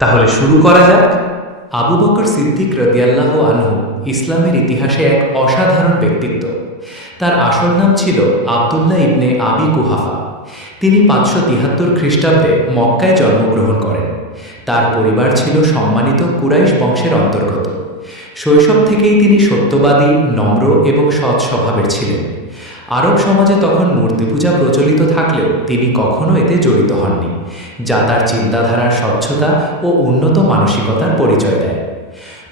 তাহলে শুরু করা যাক। আবু বকর সিদ্দিক রাদিয়াল্লাহু আনহু ইসলামের ইতিহাসে এক অসাধারণ ব্যক্তিত্ব। তার আসল নাম ছিল আবদুল্লাহ ইবনে আবি কুহাফা। তিনি 573 খ্রিস্টাব্দে মক্কায় জন্মগ্রহণ করেন। তার পরিবার ছিল সম্মানিত কুরাইশ বংশের অন্তর্গত। শৈশব থেকেই তিনি সত্যবাদী, নম্র এবং সৎ স্বভাবের ছিলেন। আরব সমাজে তখন মূর্তি পূজা প্রচলিত থাকলেও তিনি কখনো এতে জড়িত হননি, যা তার চিন্তাধারার স্বচ্ছতা ও উন্নত মানসিকতার পরিচয় দেয়।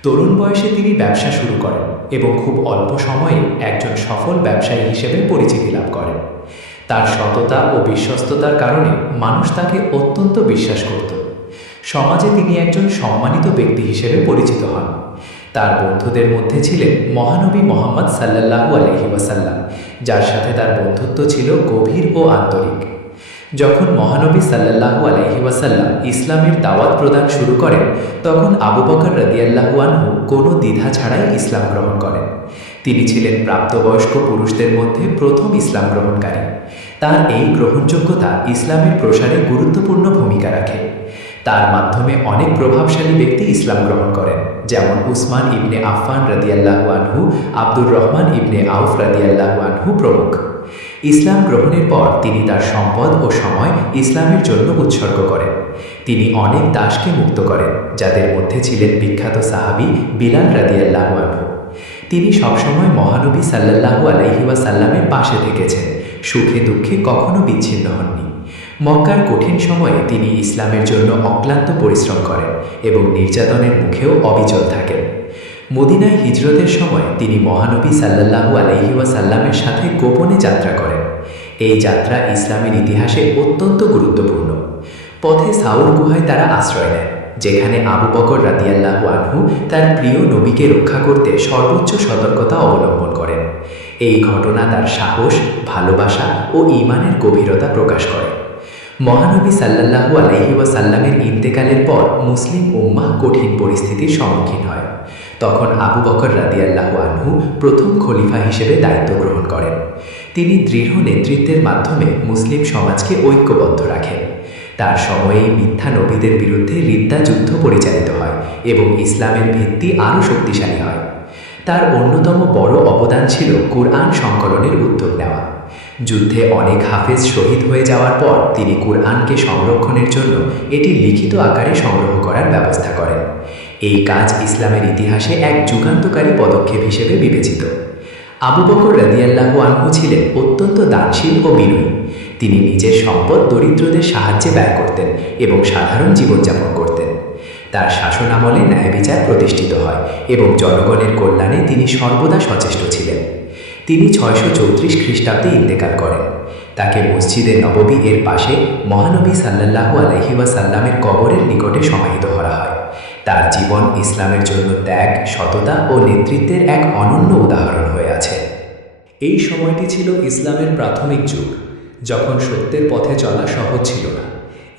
তরুণ বয়সে তিনি ব্যবসা শুরু করেন এবং খুব অল্প সময়ে একজন সফল ব্যবসায়ী হিসেবে পরিচিতি লাভ করেন। তার সততা ও বিশ্বস্ততার কারণে মানুষ তাকে অত্যন্ত বিশ্বাস করত। সমাজে তিনি একজন সম্মানিত ব্যক্তি হিসেবে পরিচিত হন। তার বন্ধুদের মধ্যে ছিলেন মহানবী মোহাম্মদ সাল্লাল্লাহু আলাইহি ওয়াসাল্লাম, যার সাথে তার বন্ধুত্ব ছিল গভীর ও আন্তরিক। যখন মহানবী সাল্লাল্লাহু আলাইহি ওয়াসাল্লাম ইসলামের দাওয়াত প্রদান শুরু করেন, তখন আবু বকর রাদিয়াল্লাহু আনহু কোনো দ্বিধা ছাড়াই ইসলাম গ্রহণ করেন। তিনি ছিলেন প্রাপ্তবয়স্ক পুরুষদের মধ্যে প্রথম ইসলাম গ্রহণকারী। তার এই গ্রহণযোগ্যতা ইসলামের প্রসারে গুরুত্বপূর্ণ ভূমিকা রাখে। তার মাধ্যমে অনেক প্রভাবশালী ব্যক্তি ইসলাম গ্রহণ করেন, যেমন উসমান ইবনে আফফান রাদিয়াল্লাহু আনহু, আব্দুর রহমান ইবনে আউফ রাদিয়াল্লাহু আনহু প্রমুখ। ইসলাম গ্রহণের পর তিনি তার সম্পদ ও সময় ইসলামের জন্য উৎসর্গ করেন। তিনি অনেক দাসকে মুক্ত করেন, যাদের মধ্যে ছিলেন বিখ্যাত সাহাবী বিলাল রাদিয়াল্লাহু আনহু। তিনি সবসময় মহানবী সাল্লাল্লাহু আলাইহি ওয়াসাল্লামের পাশে থেকেছেন, সুখে দুঃখে কখনো বিচ্ছিন্ন হননি। মক্কার কঠিন সময়ে তিনি ইসলামের জন্য অক্লান্ত পরিশ্রম করেন এবং নির্যাতনের মুখেও অবিচল থাকেন। মদিনায় হিজরতের সময় তিনি মহানবী সাল্লাল্লাহু আলাইহি ওয়াসাল্লামের সাথে গোপনে যাত্রা করেন। এই যাত্রা ইসলামের ইতিহাসে অত্যন্ত গুরুত্বপূর্ণ। পথে সাউর গুহায় তারা আশ্রয় নেন, যেখানে আবু বকর রাদিয়াল্লাহু আনহু তার প্রিয় নবীকে রক্ষা করতে সর্বোচ্চ সতর্কতা অবলম্বন করেন। এই ঘটনা তার সাহস, ভালোবাসা ও ঈমানের গভীরতা প্রকাশ করে। মহানবী সাল্লাল্লাহু আলাইহি ওয়াসাল্লামের ইন্তেকালের পর মুসলিম উম্মাহ কঠিন পরিস্থিতির সম্মুখীন হয়। তখন আবু বকর রাদিয়াল্লাহু আনহু প্রথম খলিফা হিসেবে দায়িত্ব গ্রহণ করেন। তিনি দৃঢ় নেতৃত্বের মাধ্যমে মুসলিম সমাজকে ঐক্যবদ্ধ রাখেন। তার সময়েই মিথ্যা নবীদের বিরুদ্ধে রিদ্দা যুদ্ধ পরিচালিত হয় এবং ইসলামের ভিত্তি আরও শক্তিশালী হয়। তার অন্যতম বড় অবদান ছিল কুরআন সংকলনের উদ্যোগ নেওয়া। যুদ্ধে অনেক হাফেজ শহীদ হয়ে যাওয়ার পর তিনি কুরআনকে সংরক্ষণের জন্য এটি লিখিত আকারে সংগ্রহ করার ব্যবস্থা করেন। এই কাজ ইসলামের ইতিহাসে এক যুগান্তকারী পদক্ষেপ হিসেবে বিবেচিত। আবু বকর রাদিয়াল্লাহু আনহু ছিলেন অত্যন্ত দানশীল ও বিনয়ী। তিনি নিজের সম্পদ দরিদ্রদের সাহায্যে ব্যয় করতেন এবং সাধারণ জীবনযাপন করতেন। তার শাসনামলে ন্যায় বিচার প্রতিষ্ঠিত হয় এবং জনগণের কল্যাণে তিনি সর্বদা সচেষ্ট ছিলেন। তিনি 634 খ্রিস্টাব্দে ইন্তেকাল করেন। তাকে মসজিদে নববী এর পাশে মহানবী সাল্লাল্লাহু আলাইহি ওয়াসাল্লামের কবরের নিকটে সমাহিত করা হয়। তার জীবন ইসলামের জন্য ত্যাগ, সততা ও নেতৃত্বের এক অনন্য উদাহরণ হয়ে আছে। এই সময়টি ছিল ইসলামের প্রাথমিক যুগ, যখন সত্যের পথে চলা সহজ ছিল না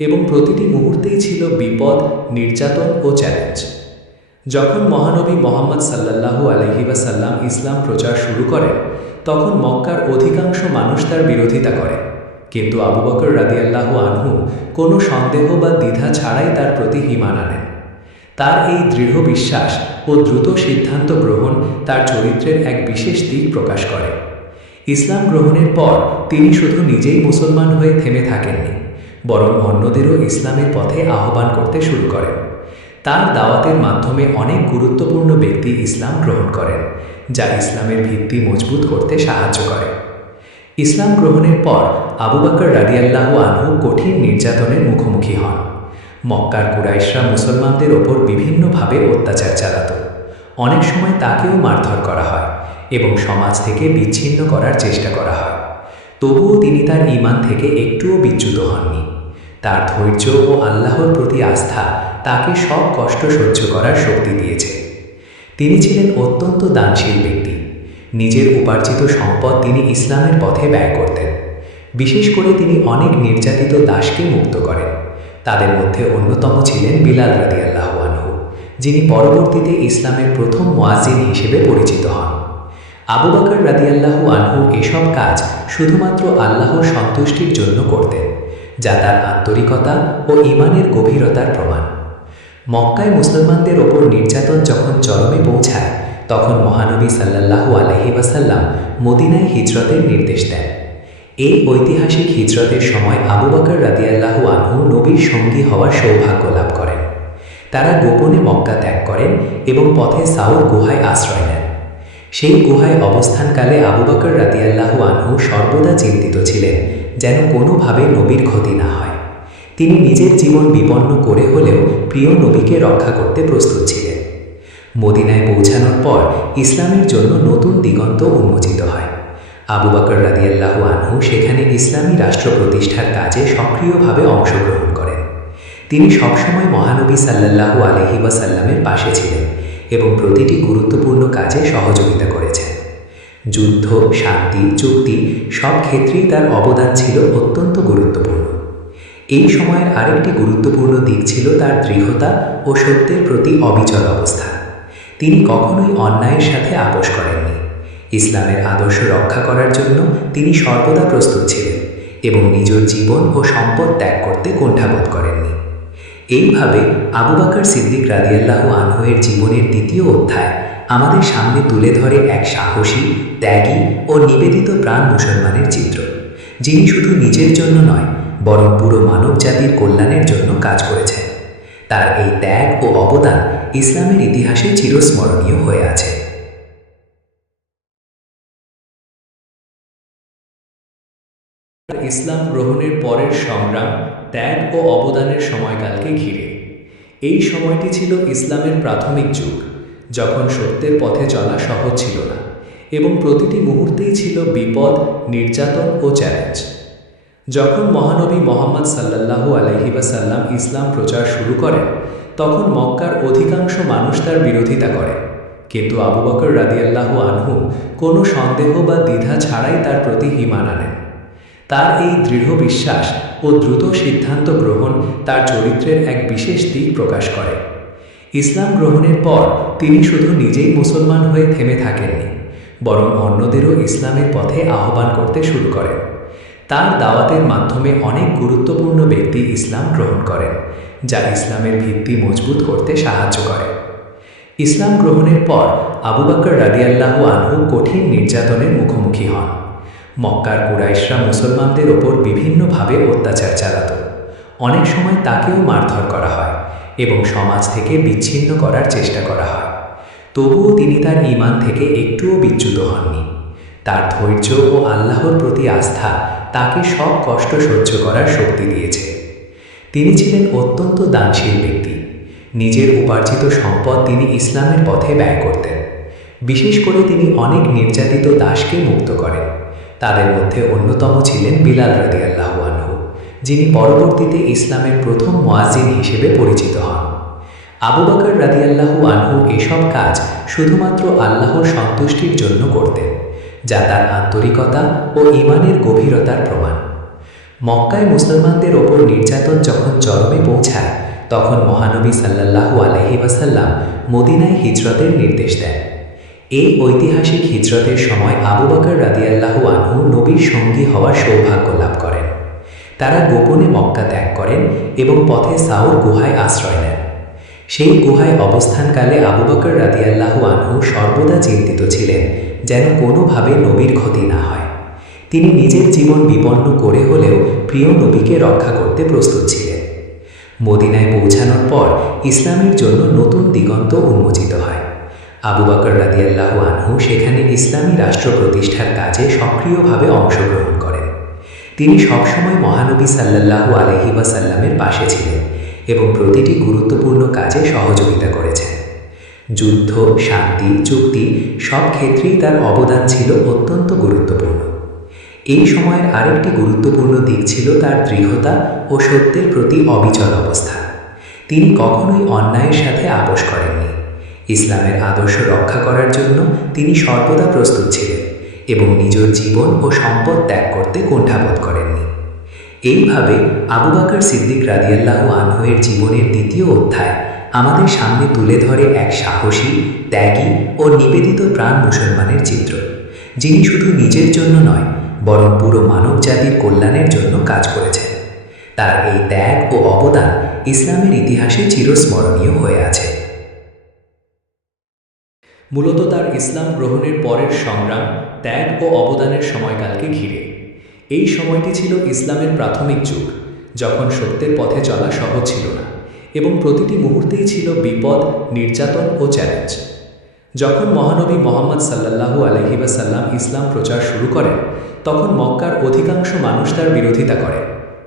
এবং প্রতিটি মুহূর্তেই ছিল বিপদ, নির্যাতন ও চ্যালেঞ্জ। যখন মহানবী মোহাম্মদ সাল্লাল্লাহু আলাইহি ওয়াসাল্লাম ইসলাম প্রচার শুরু করেন, তখন মক্কার অধিকাংশ মানুষ তার বিরোধিতা করে, কিন্তু আবু বকর রাদিয়াল্লাহু আনহু কোনো সন্দেহ বা দ্বিধা ছাড়াই তার প্রতি ঈমান আনেন। তার এই দৃঢ় বিশ্বাস ও দ্রুত সিদ্ধান্ত গ্রহণ তার চরিত্রের এক বিশেষ দিক প্রকাশ করে। ইসলাম গ্রহণের পর তিনি শুধু নিজেই মুসলমান হয়ে থেমে থাকেননি, বরং অন্যদেরও ইসলামের পথে আহ্বান করতে শুরু করেন। তার দাওয়াতের মাধ্যমে অনেক গুরুত্বপূর্ণ ব্যক্তি ইসলাম গ্রহণ করেন, যা ইসলামের ভিত্তি মজবুত করতে সাহায্য করে। ইসলাম গ্রহণের পর আবু বকর রাদিয়াল্লাহু আনহু কঠিন নির্যাতনের মুখোমুখি হন। মক্কার কুরাইশরা মুসলমানদের ওপর বিভিন্নভাবে অত্যাচার চালাত। অনেক সময় তাকেও মারধর করা হয় এবং সমাজ থেকে বিচ্ছিন্ন করার চেষ্টা করা হয়। তবুও তিনি তার ঈমান থেকে একটুও বিচ্যুত হননি। তার ধৈর্য ও আল্লাহর প্রতি আস্থা তাকে সব কষ্ট সহ্য করার শক্তি দিয়েছে। তিনি ছিলেন অত্যন্ত দানশীল ব্যক্তি। নিজের উপার্জিত সম্পদ তিনি ইসলামের পথে ব্যয় করতেন। বিশেষ করে তিনি অনেক নির্যাতিত দাসকে মুক্ত করেন। তাদের মধ্যে অন্যতম ছিলেন বিলাল রাদিয়াল্লাহু আনহু, যিনি পরবর্তীতে ইসলামের প্রথম মুয়াজ্জিন হিসেবে পরিচিত হন। আবু বকর রাদিয়াল্লাহু আনহু এসব কাজ শুধুমাত্র আল্লাহর সন্তুষ্টির জন্য করতেন, যা তার আন্তরিকতা ও ঈমানের গভীরতার প্রমাণ। মক্কায় মুসলমানদের ওপর নির্যাতন যখন চরমে পৌঁছায় তখন মহানবী সাল্লাল্লাহু আলাইহি ওয়াসাল্লাম মদিনায় হিজরতের নির্দেশ দেন। এই ঐতিহাসিক হিজরতের সময় আবু বকর রাদিয়াল্লাহু আনহু নবীর সঙ্গী হওয়ার সৌভাগ্য লাভ করেন। তারা গোপনে মক্কা ত্যাগ করেন এবং পথে সাউর গুহায় আশ্রয় নেন। সেই গুহায় অবস্থানকালে আবু বকর রাদিয়াল্লাহু আনহু সর্বদা চিন্তিত ছিলেন যেন কোনোভাবে নবীর ক্ষতি না হয়। তিনি নিজের জীবন বিপন্ন করে হলেও প্রিয় নবীকে রক্ষা করতে প্রস্তুত ছিলেন। মদিনায় পৌঁছানোর পর ইসলামের জন্য নতুন দিগন্ত উন্মোচিত হয়। আবু বকর রাদিয়াল্লাহু আনহু সেখানে ইসলামী রাষ্ট্র প্রতিষ্ঠার কাজে সক্রিয়ভাবে অংশগ্রহণ করেন। তিনি সবসময় মহানবী সাল্লাল্লাহু আলাইহি ওয়াসাল্লামের পাশে ছিলেন এবং প্রতিটি গুরুত্বপূর্ণ কাজে সহযোগিতা করেছেন। যুদ্ধ, শান্তি, চুক্তি সব ক্ষেত্রেই তার অবদান ছিল অত্যন্ত গুরুত্বপূর্ণ। এই সময়ের আরেকটি গুরুত্বপূর্ণ দিক ছিল তার দৃঢ়তা ও সত্যের প্রতি অবিচল অবস্থান। তিনি কখনোই অন্যায়ের সাথে আপোস করেননি। ইসলামের আদর্শ রক্ষা করার জন্য তিনি সর্বদা প্রস্তুত ছিলেন এবং নিজের জীবন ও সম্পদ ত্যাগ করতে কুণ্ঠাবোধ করেননি। এইভাবে আবু বকর সিদ্দিক রাদিয়াল্লাহু আনহু এর জীবনের দ্বিতীয় অধ্যায় আমাদের সামনে তুলে ধরে এক সাহসী, ত্যাগী ও নিবেদিত প্রাণ মুসলমানের চিত্র, যিনি শুধু নিজের জন্য নয় বরং পুরো মানব জাতির কল্যাণের জন্য কাজ করেছেন। তার এই ত্যাগ ও অবদান ইসলামের ইতিহাসে চিরস্মরণীয় হয়ে আছে। ইসলাম গ্রহণের পরের সংগ্রাম, ত্যাগ ও অবদানের সময়কালকে ঘিরে। এই সময়টি ছিল ইসলামের প্রাথমিক যুগ, যখন সত্যের পথে চলা সহজ ছিল না এবং প্রতিটি মুহূর্তেই ছিল বিপদ, নির্যাতন ও চ্যালেঞ্জ। যখন মহানবী মুহাম্মদ সাল্লাল্লাহু আলাইহি ওয়াসাল্লাম ইসলাম প্রচার শুরু করেন তখন মক্কার অধিকাংশ মানুষ তার বিরোধিতা করে, কিন্তু আবু বকর রাদিয়াল্লাহু আনহু কোনো সন্দেহ বা দ্বিধা ছাড়াই তার প্রতি ঈমান আনেন। তার এই দৃঢ় বিশ্বাস ও দ্রুত সিদ্ধান্ত গ্রহণ তার চরিত্রের এক বিশেষ দিক প্রকাশ করে। ইসলাম গ্রহণের পর তিনি শুধু নিজেই মুসলমান হয়ে থেমে থাকেননি, বরং অন্যদেরও ইসলামের পথে আহ্বান করতে শুরু করেন। তার দাওয়াতের মাধ্যমে অনেক গুরুত্বপূর্ণ ব্যক্তি ইসলাম গ্রহণ করেন, যা ইসলামের ভিত্তি মজবুত করতে সাহায্য করে। ইসলাম গ্রহণের পর আবু বকর রাদিয়াল্লাহু আনহু কঠিন নির্যাতনের মুখোমুখি হন। মক্কার কুরাইশরা মুসলমানদের ওপর বিভিন্নভাবে অত্যাচার চালাত। অনেক সময় তাকেও মারধর করা হয় এবং সমাজ থেকে বিচ্ছিন্ন করার চেষ্টা করা হয়। তবুও তিনি তার ঈমান থেকে একটুও বিচ্যুত হননি। তার ধৈর্য ও আল্লাহর প্রতি আস্থা তাকে সব কষ্ট সহ্য করার শক্তি দিয়েছে। তিনি ছিলেন অত্যন্ত দানশীল ব্যক্তি। নিজের উপার্জিত সম্পদ তিনি ইসলামের পথে ব্যয় করতেন। বিশেষ করে তিনি অনেক নির্যাতিত দাসকে মুক্ত করেন। তাদের মধ্যে অন্যতম ছিলেন বিলাল রাদিয়াল্লাহু আনহু, যিনি পরবর্তীতে ইসলামের প্রথম মুয়াজ্জিন হিসেবে পরিচিত হন। আবু বকর রাদিয়াল্লাহু আনহু এসব কাজ শুধুমাত্র আল্লাহর সন্তুষ্টির জন্য করতেন, যা তার আন্তরিকতা ও ঈমানের গভীরতার প্রমাণ। মক্কায় মুসলমানদের ওপর নির্যাতন যখন চরমে পৌঁছায় তখন মহানবী সাল্লাল্লাহু আলাইহি ওয়াসাল্লাম মদিনায় হিজরতের নির্দেশ দেন। এই ঐতিহাসিক হিজরতের সময় আবু বকর রাদিয়াল্লাহু আনহু নবীর সঙ্গী হওয়ার সৌভাগ্য লাভ করেন। তারা গোপনে মক্কা ত্যাগ করেন এবং পথে সাউর গুহায় আশ্রয় নেন। সেই গুহায় অবস্থানকালে আবু বকর রাদিয়াল্লাহু আনহু সর্বদা চিন্তিত ছিলেন যেন কোনোভাবে নবীর ক্ষতি না হয়। তিনি নিজের জীবন বিপন্ন করে হলেও প্রিয় নবীকে রক্ষা করতে প্রস্তুত ছিলেন। মদিনায় পৌঁছানোর পর ইসলামের জন্য নতুন দিগন্ত উন্মোচিত হয়। আবু বকর রাদিয়াল্লাহু আনহু সেখানে ইসলামী রাষ্ট্র প্রতিষ্ঠার কাজে সক্রিয়ভাবে অংশগ্রহণ করেন। তিনি সবসময় মহানবী সাল্লাল্লাহু আলাইহি ওয়াসাল্লামের পাশে ছিলেন এবং প্রতিটি গুরুত্বপূর্ণ কাজে সহযোগিতা করেছেন। যুদ্ধ, শান্তি, চুক্তি সব ক্ষেত্রেই তার অবদান ছিল অত্যন্ত গুরুত্বপূর্ণ। এই সময়ের আরেকটি গুরুত্বপূর্ণ দিক ছিল তার দৃঢ়তা ও সত্যের প্রতি অবিচল অবস্থান। তিনি কখনোই অন্যায়ের সাথে আপোস করেননি। ইসলামের আদর্শ রক্ষা করার জন্য তিনি সর্বদা প্রস্তুত ছিলেন এবং নিজের জীবন ও সম্পদ ত্যাগ করতে কুণ্ঠাবোধ করেননি। এইভাবে আবু বকর সিদ্দিক রাদিয়াল্লাহু আনহু এর জীবনের দ্বিতীয় অধ্যায় আমাদের সামনে তুলে ধরে এক সাহসী, ত্যাগী ও নিবেদিত প্রাণ মুসলমানের চিত্র, যিনি শুধু নিজের জন্য নয় বরং পুরো মানব জাতির কল্যাণের জন্য কাজ করেছেন। তার এই ত্যাগ ও অবদান ইসলামের ইতিহাসে চিরস্মরণীয় হয়ে আছে। মূলত তার ইসলাম গ্রহণের পরের সংগ্রাম, ত্যাগ ও অবদানের সময়কালকে ঘিরে। এই সময়টি ছিল ইসলামের প্রাথমিক যুগ, যখন সত্যের পথে চলা সহজ ছিল না এবং প্রতিটি মুহূর্তেই ছিল বিপদ, নির্যাতন ও চ্যালেঞ্জ। যখন মহানবী মোহাম্মদ সাল্লাল্লাহু আলাইহি ওয়াসাল্লাম ইসলাম প্রচার শুরু করেন, তখন মক্কার অধিকাংশ মানুষ তার বিরোধিতা করে,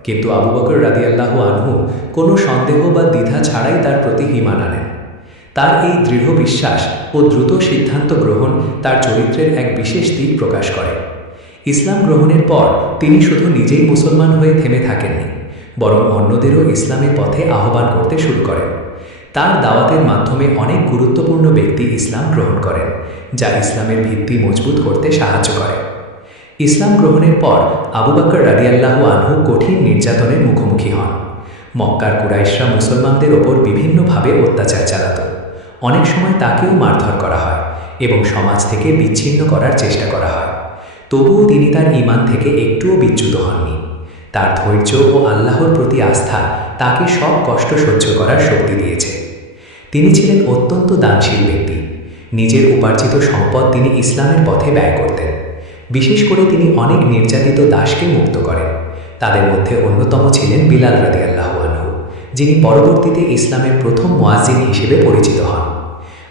কিন্তু আবু বকর রাদিয়াল্লাহু আনহু কোনো সন্দেহ বা দ্বিধা ছাড়াই তার প্রতি ঈমান আনেন। তার এই দৃঢ় বিশ্বাস ও দ্রুত সিদ্ধান্ত গ্রহণ তার চরিত্রের এক বিশেষ দিক প্রকাশ করে। ইসলাম গ্রহণের পর তিনি শুধু নিজেই মুসলমান হয়ে থেমে থাকেননি, বরং অন্যদেরও ইসলামের পথে আহ্বান করতে শুরু করেন। তার দাওয়াতের মাধ্যমে অনেক গুরুত্বপূর্ণ ব্যক্তি ইসলাম গ্রহণ করেন, যা ইসলামের ভিত্তি মজবুত করতে সাহায্য করে। ইসলাম গ্রহণের পর আবু বকর রাদিয়াল্লাহু আনহু কঠিন নির্যাতনের মুখোমুখি হন। মক্কার কুরাইশরা মুসলমানদের ওপর বিভিন্নভাবে অত্যাচার চালাত। অনেক সময় তাকেও মারধর করা হয় এবং সমাজ থেকে বিচ্ছিন্ন করার চেষ্টা করা হয়। তবুও তিনি তার ঈমান থেকে একটুও বিচ্যুত হননি। তার ধৈর্য ও আল্লাহর প্রতি আস্থা তাকে সব কষ্ট সহ্য করার শক্তি দিয়েছে। তিনি ছিলেন অত্যন্ত দানশীল ব্যক্তি। নিজের উপার্জিত সম্পদ তিনি ইসলামের পথে ব্যয় করতেন। বিশেষ করে তিনি অনেক নির্যাতিত দাসকে মুক্ত করেন। তাদের মধ্যে অন্যতম ছিলেন বিলাল রাদিয়াল্লাহু আনহু, যিনি পরবর্তীতে ইসলামের প্রথম মুয়াজ্জিন হিসেবে পরিচিত হন।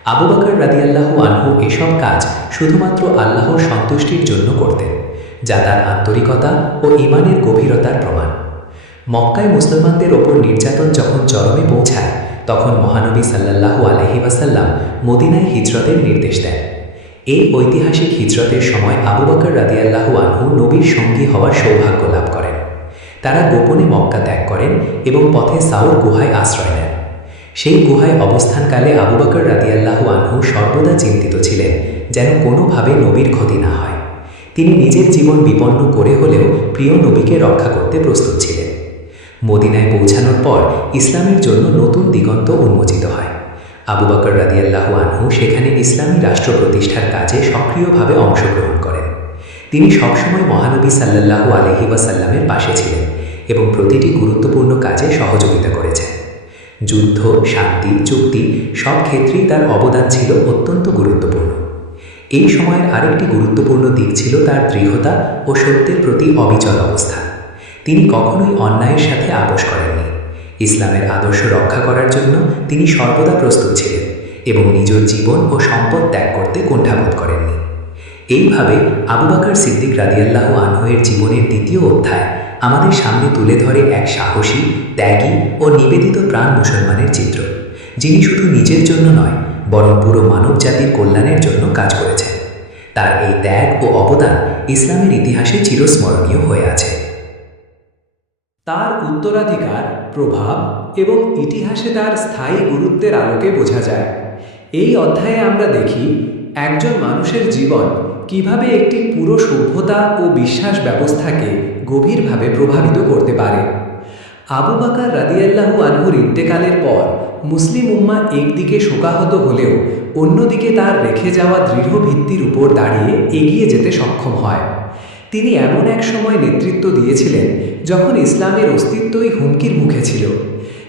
আবু বকর রাদিয়াল্লাহু আনহু এসব কাজ শুধুমাত্র আল্লাহর সন্তুষ্টির জন্য করতেন, যা তার আন্তরিকতা ও ঈমানের গভীরতার প্রমাণ। মক্কায় মুসলমানদের ওপর নির্যাতন যখন চরমে পৌঁছায়, তখন মহানবী সাল্লাল্লাহু আলাইহি ওয়াসাল্লাম মদিনায় হিজরতের নির্দেশ দেন। এই ঐতিহাসিক হিজরতের সময় আবু বকর রাদিয়াল্লাহু আনহু নবীর সঙ্গী হওয়ার সৌভাগ্য লাভ করেন। তারা গোপনে মক্কা ত্যাগ করেন এবং পথে সাউর গুহায় আশ্রয় নেন। সেই গুহায় অবস্থানকালে আবু বকর রাদিয়াল্লাহু আনহু সর্বদা চিন্তিত ছিলেন যেন কোনোভাবে নবীর ক্ষতি না হয়। তিনি নিজের জীবন বিপন্ন করে হলেও প্রিয় নবীকে রক্ষা করতে প্রস্তুত ছিলেন। মদিনায় পৌঁছানোর পর ইসলামের জন্য নতুন দিগন্ত উন্মোচিত হয়। আবু বকর রাদিয়াল্লাহু আনহু সেখানে ইসলামী রাষ্ট্র প্রতিষ্ঠার কাজে সক্রিয়ভাবে অংশগ্রহণ করেন। তিনি সবসময় মহানবী সাল্লাল্লাহু আলাইহি ওয়াসাল্লামের পাশে ছিলেন এবং প্রতিটি গুরুত্বপূর্ণ কাজে সহযোগিতা করেছেন। যুদ্ধ, শান্তি, চুক্তি সব ক্ষেত্রেই তার অবদান ছিল অত্যন্ত গুরুত্বপূর্ণ। এই সময়ের আরেকটি গুরুত্বপূর্ণ দিক ছিল তার দৃঢ়তা ও সত্যের প্রতি অবিচল অবস্থান। তিনি কখনোই অন্যায়ের সাথে আপোস করেননি। ইসলামের আদর্শ রক্ষা করার জন্য তিনি সর্বদা প্রস্তুত ছিলেন এবং নিজের জীবন ও সম্পদ ত্যাগ করতে কুণ্ঠাবোধ করেননি। এইভাবে আবু বকর সিদ্দিক রাদিয়াল্লাহু আনহু-এর জীবনের দ্বিতীয় অধ্যায় আমাদের সামনে তুলে ধরে এক সাহসী, ত্যাগী ও নিবেদিত প্রাণ মুসলমানের চিত্র, যিনি শুধু নিজের জন্য নয়, বরং পুরো মানব জাতির কল্যাণের জন্য কাজ করেছেন। তার এই ত্যাগ ও অবদান ইসলামের ইতিহাসে চিরস্মরণীয় হয়ে আছে। তার উত্তরাধিকার, প্রভাব এবং ইতিহাসে তার স্থায়ী গুরুত্বের আলোকে বোঝা যায়। এই অধ্যায়ে আমরা দেখি একজন মানুষের জীবন কিভাবে একটি পুরো সভ্যতা ও বিশ্বাস ব্যবস্থাকে গভীরভাবে প্রভাবিত করতে পারে। আবু বকর রাদিয়াল্লাহু আনহুর ইন্তেকালের পর মুসলিম উম্মাহ একদিকে শোকাহত হলেও অন্যদিকে তার রেখে যাওয়া দৃঢ় ভিত্তির উপর দাঁড়িয়ে এগিয়ে যেতে সক্ষম হয়। তিনি এমন এক সময় নেতৃত্ব দিয়েছিলেন যখন ইসলামের অস্তিত্বই হুমকির মুখে ছিল।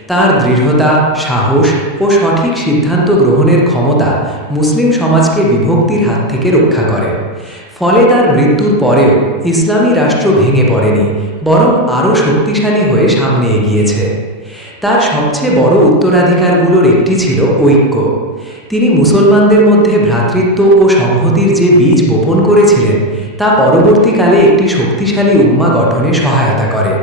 তার দৃঢ়তা, সাহস ও সঠিক সিদ্ধান্ত গ্রহণের ক্ষমতা মুসলিম সমাজকে বিভক্তির হাত থেকে রক্ষা করে। ফলে তার মৃত্যুর পরেও ইসলামী রাষ্ট্র ভেঙে পড়েনি, বরং আরও শক্তিশালী হয়ে সামনে এগিয়েছে। তার সবচেয়ে বড় উত্তরাধিকারগুলোর একটি ছিল ঐক্য। তিনি মুসলমানদের মধ্যে ভ্রাতৃত্ব ও সংহতির যে বীজ বপন করেছিলেন, তা পরবর্তীকালে একটি শক্তিশালী উম্মাহ গঠনে সহায়তা করে।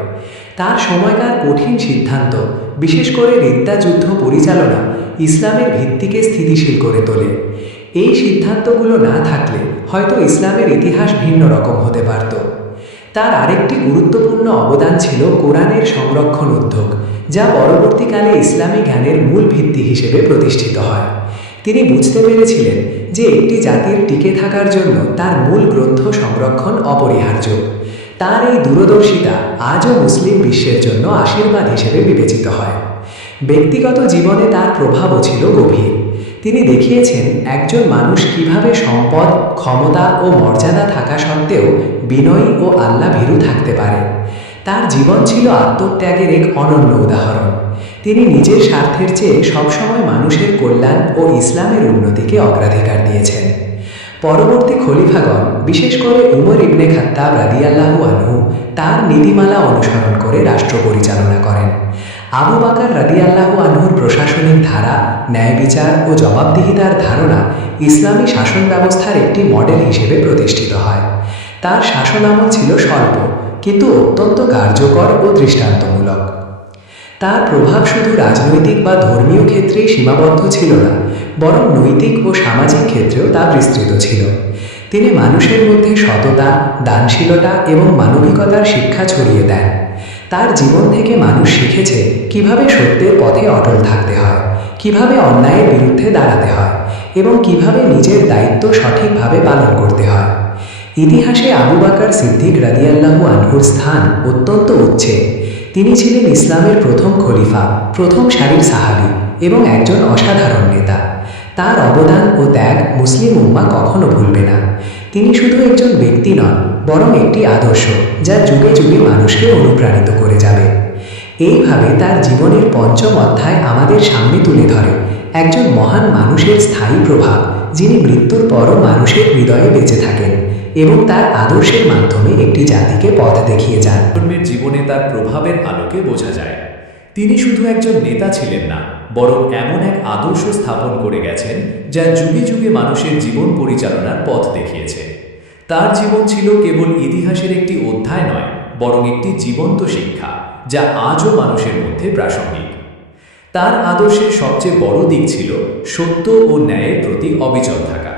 তার সময়কার কঠিন সিদ্ধান্ত, বিশেষ করে রিদ্দা যুদ্ধ পরিচালনা, ইসলামের ভিত্তিকে স্থিতিশীল করে তোলে। এই সিদ্ধান্তগুলো না থাকলে হয়তো ইসলামের ইতিহাস ভিন্ন রকম হতে পারত। তার আরেকটি গুরুত্বপূর্ণ অবদান ছিল কোরআনের সংরক্ষণ উদ্যোগ, যা পরবর্তীকালে ইসলামী জ্ঞানের মূল ভিত্তি হিসেবে প্রতিষ্ঠিত হয়। তিনি বুঝতে পেরেছিলেন যে একটি জাতির টিকে থাকার জন্য তার মূল গ্রন্থ সংরক্ষণ অপরিহার্য। তার এই দূরদর্শিতা আজও মুসলিম বিশ্বের জন্য আশীর্বাদ হিসেবে বিবেচিত হয়। ব্যক্তিগত জীবনে তার প্রভাবও ছিল গভীর। তিনি দেখিয়েছেন একজন মানুষ কিভাবে সম্পদ, ক্ষমতা ও মর্যাদা থাকা সত্ত্বেও বিনয়ী ও আল্লাহ ভীরু থাকতে পারে। তার জীবন ছিল আত্মত্যাগের এক অনন্য উদাহরণ। তিনি নিজের স্বার্থের চেয়ে সবসময় মানুষের কল্যাণ ও ইসলামের উন্নতিকে অগ্রাধিকার দিয়েছেন। পরবর্তী খলিফাগণ, বিশেষ করে উমর ইবনে খাত্তাব রাদিয়াল্লাহু আনহু, তার নীতিমালা অনুসরণ করে রাষ্ট্র পরিচালনা করেন। আবু বকর রাদিয়াল্লাহু আনহুর প্রশাসনিক ধারা, ন্যায় বিচার ও জবাবদিহিতার ধারণা ইসলামী শাসন ব্যবস্থার একটি মডেল হিসেবে প্রতিষ্ঠিত হয়। তার শাসনামল ছিল স্বল্প কিন্তু অত্যন্ত কার্যকর ও দৃষ্টান্তমূলক। তার প্রভাব শুধু রাজনৈতিক বা ধর্মীয় ক্ষেত্রেই সীমাবদ্ধ ছিল না, বরং নৈতিক ও সামাজিক ক্ষেত্রেও তা বিস্তৃত ছিল। তিনি মানুষের মধ্যে সততা, দানশীলতা এবং মানবিকতার শিক্ষা ছড়িয়ে দেন। তার জীবন থেকে মানুষ শিখেছে কিভাবে সত্যের পথে অটল থাকতে হয়, কিভাবে অন্যায়ের বিরুদ্ধে দাঁড়াতে হয় এবং কিভাবে নিজের দায়িত্ব সঠিকভাবে পালন করতে হয়। ইতিহাসে আবু বকর সিদ্দিক রাদিয়াল্লাহু আনহুর স্থান অত্যন্ত উচ্চে। তিনি ছিলেন ইসলামের প্রথম খলিফা, প্রথম সারির সাহাবী এবং একজন অসাধারণ নেতা। তার অবদান ও ত্যাগ মুসলিম উম্মাহ কখনো ভুলবে না। তিনি শুধু একজন ব্যক্তি নন, বরং একটি আদর্শ যা যুগে যুগে মানুষকে অনুপ্রাণিত করে যাবে। এইভাবে তার জীবনের পঞ্চম অধ্যায় আমাদের সামনে তুলে ধরে একজন মহান মানুষের স্থায়ী প্রভাব, যিনি মৃত্যুর পরও মানুষের হৃদয়ে বেঁচে থাকেন এবং তার আদর্শের মাধ্যমে একটি জাতিকে পথ দেখিয়ে যান। ধর্মের জীবনে তার প্রভাবের আলোকে বোঝা যায় তিনি শুধু একজন নেতা ছিলেন না, বরং এমন এক আদর্শ স্থাপন করে গেছেন যা যুগে যুগে মানুষের জীবন পরিচালনার পথ দেখিয়েছে। তার জীবন ছিল কেবল ইতিহাসের একটি অধ্যায় নয়, বরং একটি জীবন্ত শিক্ষা যা আজও মানুষের মধ্যে প্রাসঙ্গিক। তার আদর্শের সবচেয়ে বড় দিক ছিল সত্য ও ন্যায়ের প্রতি অবিচল থাকা।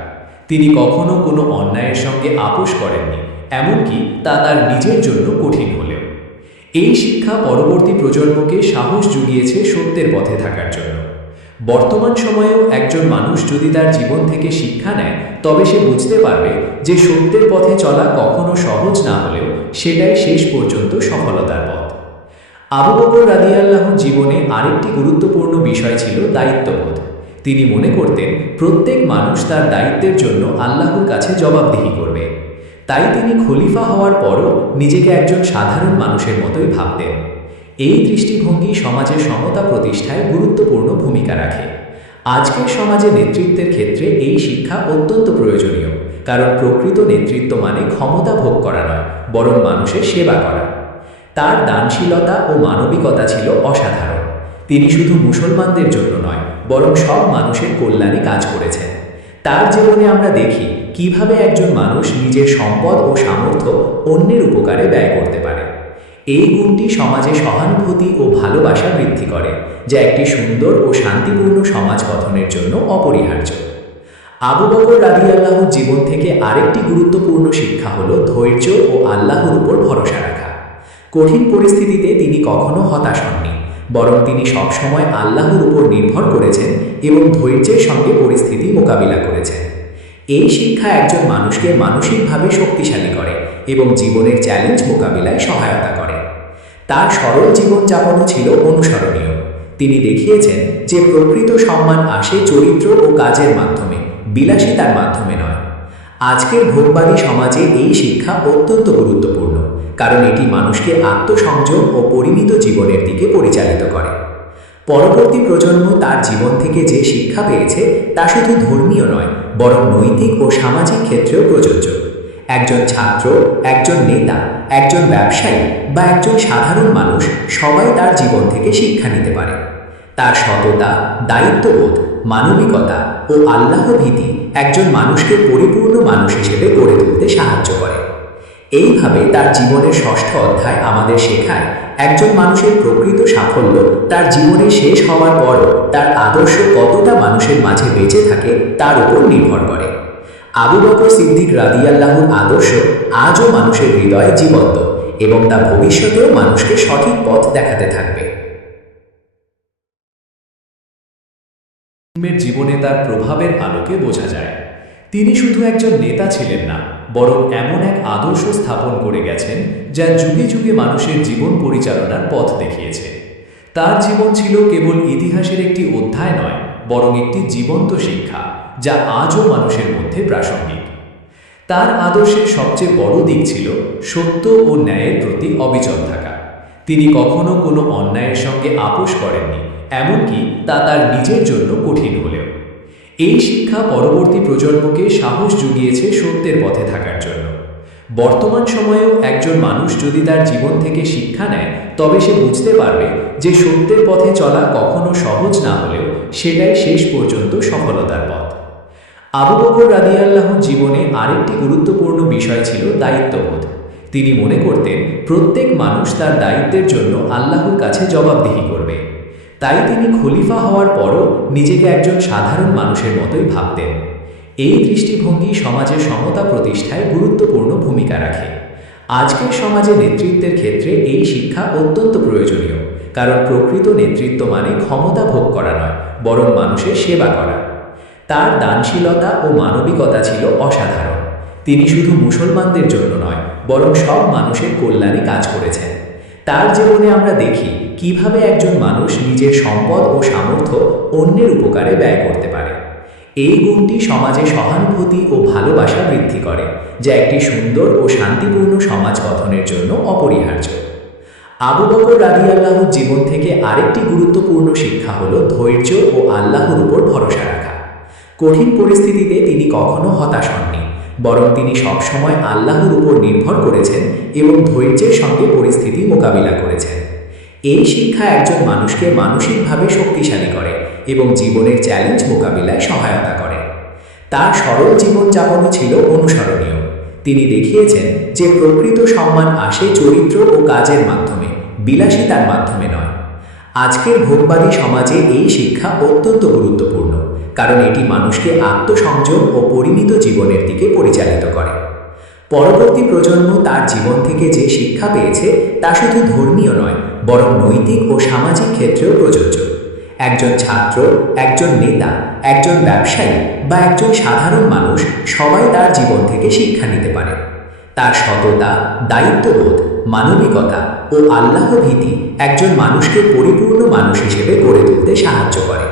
তিনি কখনো কোনো অন্যায়ের সঙ্গে আপোষ করেননি, এমনকি তা তার নিজের জন্য কঠিন হলেও। এই শিক্ষা পরবর্তী প্রজন্মকে সাহস জুগিয়েছে সত্যের পথে থাকার জন্য। বর্তমান সময়েও একজন মানুষ যদি তার জীবন থেকে শিক্ষা নেয়, তবে সে বুঝতে পারবে যে সত্যের পথে চলা কখনো সহজ না হলেও সেটাই শেষ পর্যন্ত সফলতার পথ। আবু বকর রাদিয়াল্লাহু জীবনে আরেকটি গুরুত্বপূর্ণ বিষয় ছিল দায়িত্ববোধ। তিনি মনে করতেন প্রত্যেক মানুষ তার দায়িত্বের জন্য আল্লাহর কাছে জবাবদিহি করবে। তাই তিনি খলিফা হওয়ার পরও নিজেকে একজন সাধারণ মানুষের মতোই ভাবতেন। এই দৃষ্টিভঙ্গি সমাজের সমতা প্রতিষ্ঠায় গুরুত্বপূর্ণ ভূমিকা রাখে। আজকের সমাজে নেতৃত্বের ক্ষেত্রে এই শিক্ষা অত্যন্ত প্রয়োজনীয়, কারণ প্রকৃত নেতৃত্ব মানে ক্ষমতা ভোগ করা নয়, বরং মানুষের সেবা করা। তার দানশীলতা ও মানবিকতা ছিল অসাধারণ। তিনি শুধু মুসলমানদের জন্য নয়, বরং সব মানুষের কল্যাণে কাজ করেছেন। তার জীবনে আমরা দেখি কিভাবে একজন মানুষ নিজের সম্পদ ও সামর্থ্য অন্যের উপকারে ব্যয় করতে পারে। এই গুণটি সমাজে সহানুভূতি ও ভালোবাসা বৃদ্ধি করে, যা একটি সুন্দর ও শান্তিপূর্ণ সমাজ গঠনের জন্য অপরিহার্য। আবু বকর রাদিয়াল্লাহু জীবন থেকে আরেকটি গুরুত্বপূর্ণ শিক্ষা হলো ধৈর্য ও আল্লাহর উপর ভরসা রাখা। কঠিন পরিস্থিতিতে তিনি কখনো হতাশ হননি, বরং তিনি সবসময় আল্লাহর উপর নির্ভর করেছেন এবং ধৈর্যের সঙ্গে পরিস্থিতি মোকাবিলা করেছেন। এই শিক্ষা একজন মানুষকে মানসিকভাবে শক্তিশালী করে এবং জীবনের চ্যালেঞ্জ মোকাবিলায় সহায়তা করে। তার সরল জীবনযাপনও ছিল অনুসরণীয়। তিনি দেখিয়েছেন যে প্রকৃত সম্মান আসে চরিত্র ও কাজের মাধ্যমে, বিলাসিতার মাধ্যমে নয়। আজকের ভোগবাদী সমাজে এই শিক্ষা অত্যন্ত গুরুত্বপূর্ণ, কারণ এটি মানুষকে আত্মসংযম ও পরিমিত জীবনের দিকে পরিচালিত করে। পরবর্তী প্রজন্ম তার জীবন থেকে যে শিক্ষা পেয়েছে তা শুধু ধর্মীয় নয়, বরং নৈতিক ও সামাজিক ক্ষেত্রেও প্রযোজ্য। একজন ছাত্র, একজন নেতা, একজন ব্যবসায়ী বা একজন সাধারণ মানুষ সবাই তার জীবন থেকে শিক্ষা নিতে পারে। তার সততা, দায়িত্ববোধ, মানবিকতা ও আল্লাহর ভীতি একজন মানুষকে পরিপূর্ণ মানুষ হিসেবে গড়ে তুলতে সাহায্য করে। এইভাবে তার জীবনের ষষ্ঠ অধ্যায় আমাদের শেখায় একজন মানুষের প্রকৃত সাফল্য তার জীবনে শেষ হওয়ার পরও তার আদর্শ কতটা মানুষের মাঝে বেঁচে থাকে তার উপর নির্ভর করে। আবু বকর সিদ্দিক রাদিয়াল্লাহুর আদর্শ আজও মানুষের হৃদয়ে জীবন্ত এবং তা ভবিষ্যতেও মানুষকে সঠিক পথ দেখাতে থাকবে। জীবনে তার প্রভাবের আলোকে বোঝা যায় তিনি শুধু একজন নেতা ছিলেন না, বরং এমন এক আদর্শ স্থাপন করে গেছেন যা যুগে যুগে মানুষের জীবন পরিচালনার পথ দেখিয়েছে। তার জীবন ছিল কেবল ইতিহাসের একটি অধ্যায় নয়, বরং একটি জীবন্ত শিক্ষা যা আজও মানুষের মধ্যে প্রাসঙ্গিক। তার আদর্শের সবচেয়ে বড় দিক ছিল সত্য ও ন্যায়ের প্রতি অবিচল থাকা। তিনি কখনো কোনো অন্যায়ের সঙ্গে আপোষ করেননি, এমনকি তা তার নিজের জন্য কঠিন হলেও। এই শিক্ষা পরবর্তী প্রজন্মকে সাহস জুগিয়েছে সত্যের পথে থাকার জন্য। বর্তমান সময়েও একজন মানুষ যদি তার জীবন থেকে শিক্ষা নেয়, তবে সে বুঝতে পারবে যে সত্যের পথে চলা কখনো সহজ না হলেও সেটাই শেষ পর্যন্ত সফলতার পথ। আবু বকর রাদিয়াল্লাহুর জীবনে আরেকটি গুরুত্বপূর্ণ বিষয় ছিল দায়িত্ববোধ। তিনি মনে করতেন প্রত্যেক মানুষ তার দায়িত্বের জন্য আল্লাহর কাছে জবাবদিহি করবে। তাই তিনি খলিফা হওয়ার পরও নিজেকে একজন সাধারণ মানুষের মতোই ভাবতেন। এই দৃষ্টিভঙ্গি সমাজের সমতা প্রতিষ্ঠায় গুরুত্বপূর্ণ ভূমিকা রাখে। আজকের সমাজে নেতৃত্বের ক্ষেত্রে এই শিক্ষা অত্যন্ত প্রয়োজনীয়, কারণ প্রকৃত নেতৃত্ব মানে ক্ষমতা ভোগ করা নয়, বরং মানুষের সেবা করা। তার দানশীলতা ও মানবিকতা ছিল অসাধারণ। তিনি শুধু মুসলমানদের জন্য নয়, বরং সব মানুষের কল্যাণে কাজ করেছেন। তার জীবনে আমরা দেখি কিভাবে একজন মানুষ নিজের সম্পদ ও সামর্থ্য অন্যের উপকারে ব্যয় করতে পারে। এই গুণটি সমাজে সহানুভূতি ও ভালোবাসা বৃদ্ধি করে, যা একটি সুন্দর ও শান্তিপূর্ণ সমাজ গঠনের জন্য অপরিহার্য। আবু বকর রাদিয়াল্লাহুর জীবন থেকে আরেকটি গুরুত্বপূর্ণ শিক্ষা হল ধৈর্য ও আল্লাহর উপর ভরসা রাখা। কঠিন পরিস্থিতিতে তিনি কখনো হতাশ হননি, বরং তিনি সবসময় আল্লাহর উপর নির্ভর করেছেন এবং ধৈর্যের সঙ্গে পরিস্থিতি মোকাবিলা করেছেন। এই শিক্ষা একজন মানুষকে মানসিকভাবে শক্তিশালী করে এবং জীবনের চ্যালেঞ্জ মোকাবিলায় সহায়তা করে। তার সরল জীবনযাপনও ছিল অনুসরণীয়। তিনি দেখিয়েছেন যে প্রকৃত সম্মান আসে চরিত্র ও কাজের মাধ্যমে, বিলাসিতার মাধ্যমে নয়। আজকের ভোগবাদী সমাজে এই শিক্ষা অত্যন্ত গুরুত্বপূর্ণ, কারণ এটি মানুষকে আত্মসংযম ও পরিমিত জীবনের দিকে পরিচালিত করে। পরবর্তী প্রজন্ম তার জীবন থেকে যে শিক্ষা পেয়েছে তা শুধু ধর্মীয় নয়, বরং নৈতিক ও সামাজিক ক্ষেত্রেও প্রযোজ্য। একজন ছাত্র, একজন নেতা, একজন ব্যবসায়ী বা একজন সাধারণ মানুষ সবাই তার জীবন থেকে শিক্ষা নিতে পারে। তার সততা, দায়িত্ববোধ, মানবিকতা ও আল্লাহ ভীতি একজন মানুষকে পরিপূর্ণ মানুষ হিসেবে গড়ে তুলতে সাহায্য করে।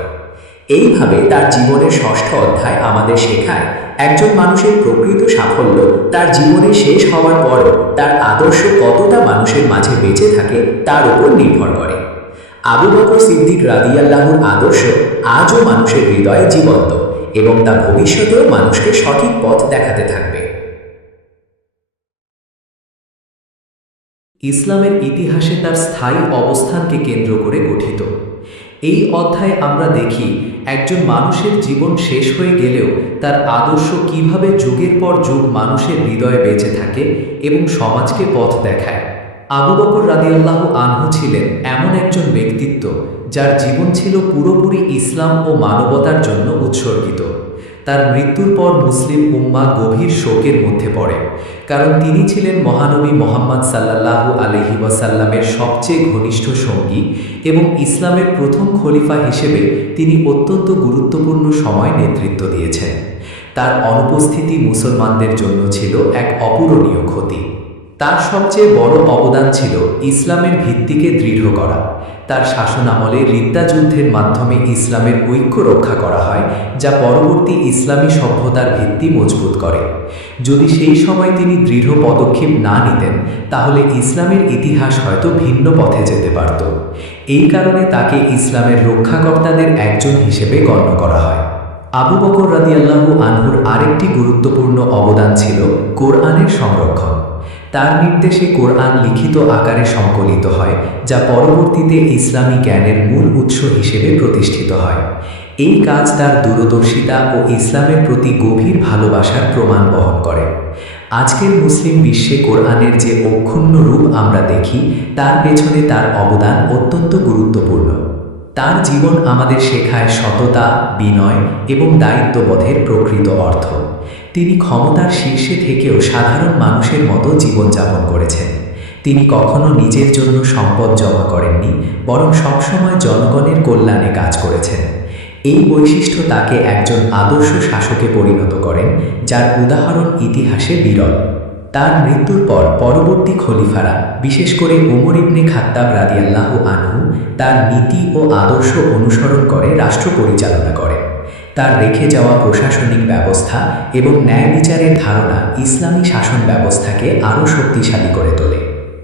এইভাবে তার জীবনের ষষ্ঠ অধ্যায় আমাদের শেখায় একজন মানুষের প্রকৃত সাফল্য তার জীবনে শেষ হওয়ার পরও তার আদর্শ কতটা মানুষের মাঝে বেঁচে থাকে তার উপর নির্ভর করে। আবু বকর সিদ্দিক রাদিয়াল্লাহুর আদর্শ আজও মানুষের হৃদয়ে জীবন্ত এবং তা ভবিষ্যতেও মানুষকে সঠিক পথ দেখাতে থাকবে। ইসলামের ইতিহাসে তার স্থায়ী অবস্থানকে কেন্দ্র করে গঠিত। এই অধ্যায়ে আমরা দেখি একজন মানুষের জীবন শেষ হয়ে গেলেও তার আদর্শ কিভাবে যুগের পর যুগ মানুষের হৃদয়ে বেঁচে থাকে এবং সমাজকে পথ দেখায়। আবু বকর রাদিয়াল্লাহু আনহু ছিলেন এমন একজন ব্যক্তিত্ব যার জীবন ছিল পুরোপুরি ইসলাম ও মানবতার জন্য উৎসর্গিত। তার মৃত্যুর পর মুসলিম উম্মাহ গভীর শোকের মধ্যে পড়ে, কারণ তিনি ছিলেন মহানবী মুহাম্মদ সাল্লাল্লাহু আলাইহি ওয়াসাল্লামের সবচেয়ে ঘনিষ্ঠ সঙ্গী এবং ইসলামের প্রথম খলিফা হিসেবে তিনি অত্যন্ত গুরুত্বপূর্ণ সময় নেতৃত্ব দিয়েছেন। তার অনুপস্থিতি মুসলমানদের জন্য ছিল এক অপূরণীয় ক্ষতি। তার সবচেয়ে বড় অবদান ছিল ইসলামের ভিত্তিকে দৃঢ় করা। তার শাসনামলে রিদ্দা যুদ্ধের মাধ্যমে ইসলামের ঐক্য রক্ষা করা হয়, যা পরবর্তী ইসলামী সভ্যতার ভিত্তি মজবুত করে। যদি সেই সময় তিনি দৃঢ় পদক্ষেপ না নিতেন, তাহলে ইসলামের ইতিহাস হয়তো ভিন্ন পথে যেতে পারত। এই কারণে তাকে ইসলামের রক্ষাকর্তাদের একজন হিসেবে গণ্য করা হয়। আবু বকর রাদিয়াল্লাহু আনহুর আরেকটি গুরুত্বপূর্ণ অবদান ছিল কোরআনের সংরক্ষণ। তার নির্দেশে কোরআন লিখিত আকারে সংকলিত হয়, যা পরবর্তীতে ইসলামী জ্ঞানের মূল উৎস হিসেবে প্রতিষ্ঠিত হয়। এই কাজ তার দূরদর্শিতা ও ইসলামের প্রতি গভীর ভালোবাসার প্রমাণ বহন করে। আজকের মুসলিম বিশ্বে কোরআনের যে অক্ষুণ্ণ রূপ আমরা দেখি, তার পেছনে তার অবদান অত্যন্ত গুরুত্বপূর্ণ। তার জীবন আমাদের শেখায় সততা, বিনয় এবং দায়িত্ববোধের প্রকৃত অর্থ। তিনি ক্ষমতার শীর্ষে থেকেও সাধারণ মানুষের মতো জীবনযাপন করেছেন। তিনি কখনো নিজের জন্য সম্পদ জমা করেননি, বরং সবসময় জনগণের কল্যাণে কাজ করেছেন। এই বৈশিষ্ট্য তাকে একজন আদর্শ শাসকে পরিণত করেন, যার উদাহরণ ইতিহাসে বিরল। তার মৃত্যুর পর পরবর্তী খলিফারা, বিশেষ করে উমর ইবনে খাত্তাব রাদিয়াল্লাহু আনহু, তার নীতি ও আদর্শ অনুসরণ করে রাষ্ট্র পরিচালনা করেন। তার রেখে যাওয়া প্রশাসনিক ব্যবস্থা এবং ন্যায় বিচারের ধারণা ইসলামী শাসন ব্যবস্থাকে আরও শক্তিশালী করে তোলে।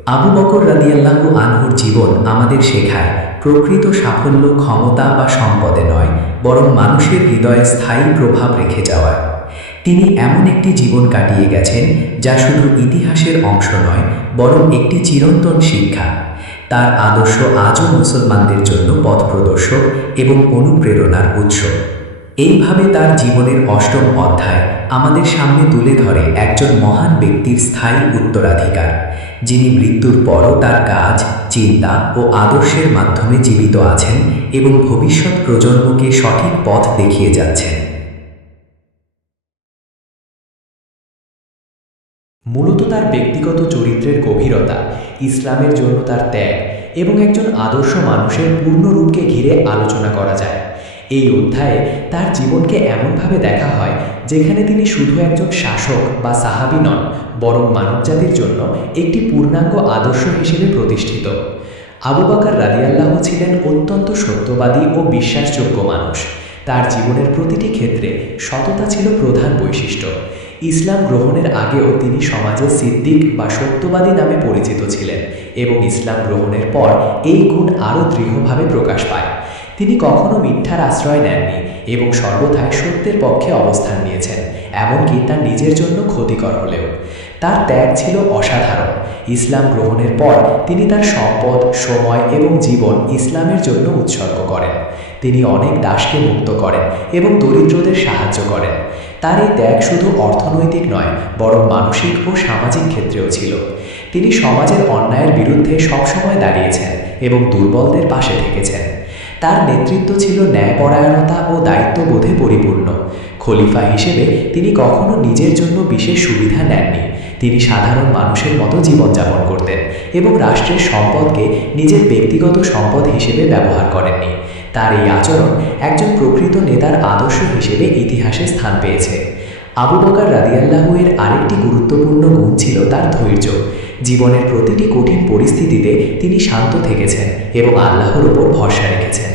আবু বকর রাদিয়াল্লাহু আনহুর জীবন আমাদের শেখায় প্রকৃত সাফল্য ক্ষমতা বা সম্পদে নয়, বরং মানুষের হৃদয়ে স্থায়ী প্রভাব রেখে যাওয়ায়। তিনি এমন একটি জীবন কাটিয়ে গেছেন যা শুধু ইতিহাসের অংশ নয়, বরং একটি চিরন্তন শিক্ষা। তার আদর্শ আজও মুসলমানদের জন্য পথপ্রদর্শক এবং অনুপ্রেরণার উৎস। এইভাবে তার জীবনের অষ্টম অধ্যায় আমাদের সামনে তুলে ধরে একজন মহান ব্যক্তির স্থায়ী উত্তরাধিকার, যিনি মৃত্যুর পরও তার কাজ, চিন্তা ও আদর্শের মাধ্যমে জীবিত আছেন এবং ভবিষ্যৎ প্রজন্মকে সঠিক পথ দেখিয়ে যাচ্ছেন। মূলত তার ব্যক্তিগত চরিত্রের গভীরতা, ইসলামের জন্য তার ত্যাগ এবং একজন আদর্শ মানুষের পূর্ণরূপকে ঘিরে আলোচনা করা যায়। এই অধ্যায়ে তার জীবনকে এমনভাবে দেখা হয় যেখানে তিনি শুধু একজন শাসক বা সাহাবী নন, বরং মানবজাতির জন্য একটি পূর্ণাঙ্গ আদর্শ হিসেবে প্রতিষ্ঠিত। আবু বকর রাদিয়াল্লাহু ছিলেন অত্যন্ত সত্যবাদী ও বিশ্বাসযোগ্য মানুষ। তার জীবনের প্রতিটি ক্ষেত্রে সততা ছিল প্রধান বৈশিষ্ট্য। ইসলাম গ্রহণের আগেও তিনি সমাজে সিদ্দিক বা সত্যবাদী নামে পরিচিত ছিলেন এবং ইসলাম গ্রহণের পর এই গুণ আরও দৃঢ়ভাবে প্রকাশ পায়। তিনি কখনো মিথ্যার আশ্রয় নেননি এবং সর্বদাই সত্যের পক্ষে অবস্থান নিয়েছেন, এমনকি তার নিজের জন্য ক্ষতিকর হলেও। তার ত্যাগ ছিল অসাধারণ। ইসলাম গ্রহণের পর তিনি তার সম্পদ, সময় এবং জীবন ইসলামের জন্য উৎসর্গ করেন। তিনি অনেক দাসকে মুক্ত করেন এবং দরিদ্রদের সাহায্য করেন। তার এই ত্যাগ শুধু অর্থনৈতিক নয়, বরং মানসিক ও সামাজিক ক্ষেত্রেও ছিল। তিনি সমাজের অন্যায়ের বিরুদ্ধে সবসময় দাঁড়িয়েছেন এবং দুর্বলদের পাশে থেকেছেন। তার নেতৃত্ব ছিল ন্যায়পরায়ণতা ও দায়িত্ববোধে পরিপূর্ণ। খলিফা হিসেবে তিনি কখনো নিজের জন্য বিশেষ সুবিধা নেননি। তিনি সাধারণ মানুষের মতো জীবনযাপন করতেন এবং রাষ্ট্রের সম্পদকে নিজের ব্যক্তিগত সম্পদ হিসেবে ব্যবহার করেননি। তার এই আচরণ একজন প্রকৃত নেতার আদর্শ হিসেবে ইতিহাসে স্থান পেয়েছে। আবু বকর রাদিয়াল্লাহু এর আরেকটি গুরুত্বপূর্ণ গুণ ছিল তার ধৈর্য। জীবনের প্রতিটি কঠিন পরিস্থিতিতে তিনি শান্ত থেকেছেন এবং আল্লাহর উপর ভরসা রেখেছেন।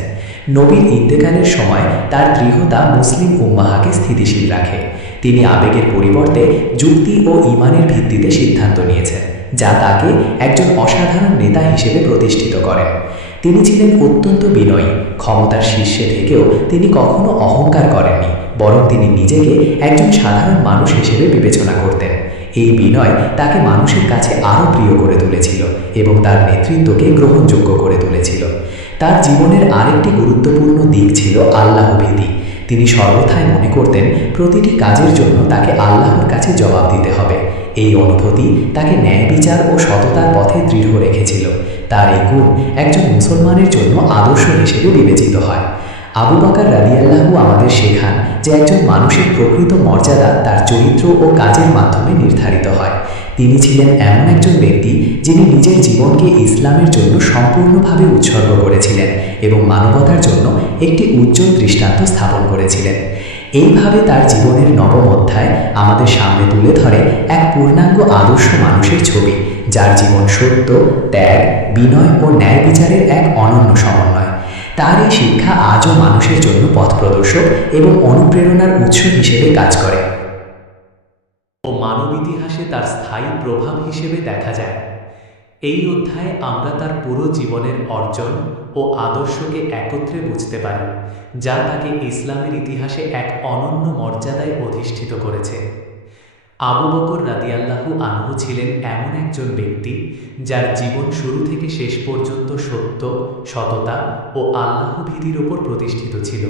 নবীর ইন্তেকালের সময় তার দৃঢ়তা মুসলিম উম্মাহকে স্থিতিশীল রাখে। তিনি আবেগের পরিবর্তে যুক্তি ও ঈমানের ভিত্তিতে সিদ্ধান্ত নিয়েছেন, যা তাকে একজন অসাধারণ নেতা হিসেবে প্রতিষ্ঠিত করে। তিনি ছিলেন অত্যন্ত বিনয়ী। ক্ষমতার শীর্ষে থেকেও তিনি কখনো অহংকার করেননি, বরং তিনি নিজেকে একজন সাধারণ মানুষ হিসেবে বিবেচনা করতেন। এই বিনয় তাকে মানুষের কাছে আরও প্রিয় করে তুলেছিল এবং তার নেতৃত্বকে গ্রহণযোগ্য করে তুলেছিল। তার জীবনের আরেকটি গুরুত্বপূর্ণ দিক ছিল আল্লাহভীতি। তিনি সর্বথাই মনে করতেন প্রতিটি কাজের জন্য তাকে আল্লাহর কাছে জবাব দিতে হবে। এই অনুভূতি তাকে ন্যায় বিচার ও সততার পথে দৃঢ় রেখেছিল। তার এই গুণ একজন মুসলমানের জন্য আদর্শ হিসেবে বিবেচিত হয়। আবু বকর রাদিয়াল্লাহু আমাদের শেখান যে একজন মানুষের প্রকৃত মর্যাদা তার চরিত্র ও কাজের মাধ্যমে নির্ধারিত হয়। তিনি ছিলেন এমন একজন ব্যক্তি যিনি নিজের জীবনকে ইসলামের জন্য সম্পূর্ণভাবে উৎসর্গ করেছিলেন এবং মানবতার জন্য একটি উজ্জ্বল দৃষ্টান্ত স্থাপন করেছিলেন। এইভাবে তার জীবনের নবম অধ্যায় আমাদের সামনে তুলে ধরে এক পূর্ণাঙ্গ আদর্শ মানুষের ছবি, যার জীবন সত্য, ত্যাগ, বিনয় ও ন্যায় বিচারের এক অনন্য সমন্বয়। তার এই শিক্ষা আজও মানুষের জন্য পথ প্রদর্শক এবং অনুপ্রেরণার উৎস হিসেবে কাজ করে ও মানব ইতিহাসে তার স্থায়ী প্রভাব হিসেবে দেখা যায়। এই অধ্যায়ে আমরা তার পুরো জীবনের অর্জন ও আদর্শকে একত্রে বুঝতে পারি, যা তাকে ইসলামের ইতিহাসে এক অনন্য মর্যাদায় অধিষ্ঠিত করেছে। আবু বকর রাদিয়াল্লাহু আনহু ছিলেন এমন একজন ব্যক্তি যার জীবন শুরু থেকে শেষ পর্যন্ত সত্য, সততা ও আল্লাহভীতির ওপর প্রতিষ্ঠিত ছিল।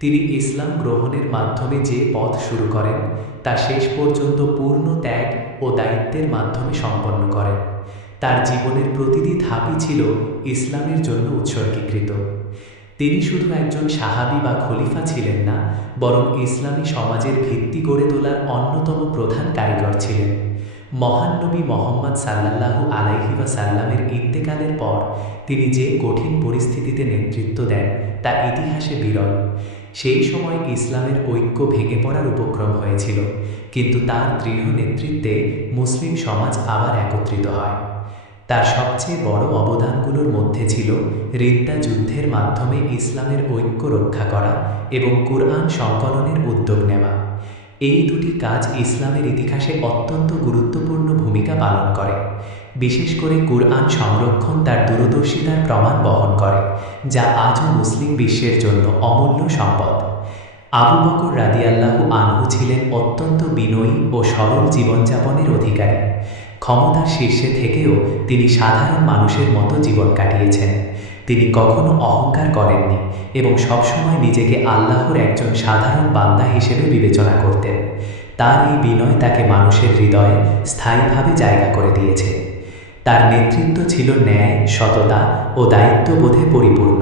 তিনি ইসলাম গ্রহণের মাধ্যমে যে পথ শুরু করেন তা শেষ পর্যন্ত পূর্ণ ত্যাগ ও দায়িত্বের মাধ্যমে সম্পন্ন করেন। তার জীবনের প্রতিটি ধাপই ছিল ইসলামের জন্য উৎসর্গীকৃত। তিনি শুধু একজন সাহাবী বা খলিফা ছিলেন না, বরং ইসলামী সমাজের ভিত্তি গড়ে তোলার অন্যতম প্রধান কারিগর ছিলেন। মহান নবী মুহাম্মদ সাল্লাল্লাহু আলাইহি ওয়াসাল্লামের ইন্তেকালের পর তিনি যে কঠিন পরিস্থিতিতে নেতৃত্ব দেন তা ইতিহাসে বিরল। সেই সময় ইসলামের ঐক্য ভেঙে পড়ার উপক্রম হয়েছিল, কিন্তু তার দৃঢ় নেতৃত্বে মুসলিম সমাজ আবার একত্রিত হয়। তার সবচেয়ে বড় অবদানগুলোর মধ্যে ছিল রিদ্দা যুদ্ধের মাধ্যমে ইসলামের ঐক্য রক্ষা করা এবং কুরআন সংকলনের উদ্যোগ নেওয়া। এই দুটি কাজ ইসলামের ইতিহাসে অত্যন্ত গুরুত্বপূর্ণ ভূমিকা পালন করে। বিশেষ করে কুরআন সংরক্ষণ তার দূরদর্শিতার প্রমাণ বহন করে, যা আজও মুসলিম বিশ্বের জন্য অমূল্য সম্পদ। আবু বকর রাদিয়াল্লাহু আনহু ছিলেন অত্যন্ত বিনয়ী ও সরল জীবনযাপনের অধিকারী। ক্ষমতার শীর্ষে থেকেও তিনি সাধারণ মানুষের মতো জীবন কাটিয়েছেন। তিনি কখনো অহংকার করেননি এবং সবসময় নিজেকে আল্লাহর একজন সাধারণ বান্দা হিসেবে বিবেচনা করতেন। তার এই বিনয় তাকে মানুষের হৃদয়ে স্থায়ীভাবে জায়গা করে দিয়েছে। তার নেতৃত্ব ছিল ন্যায়, সততা ও দায়িত্ববোধে পরিপূর্ণ।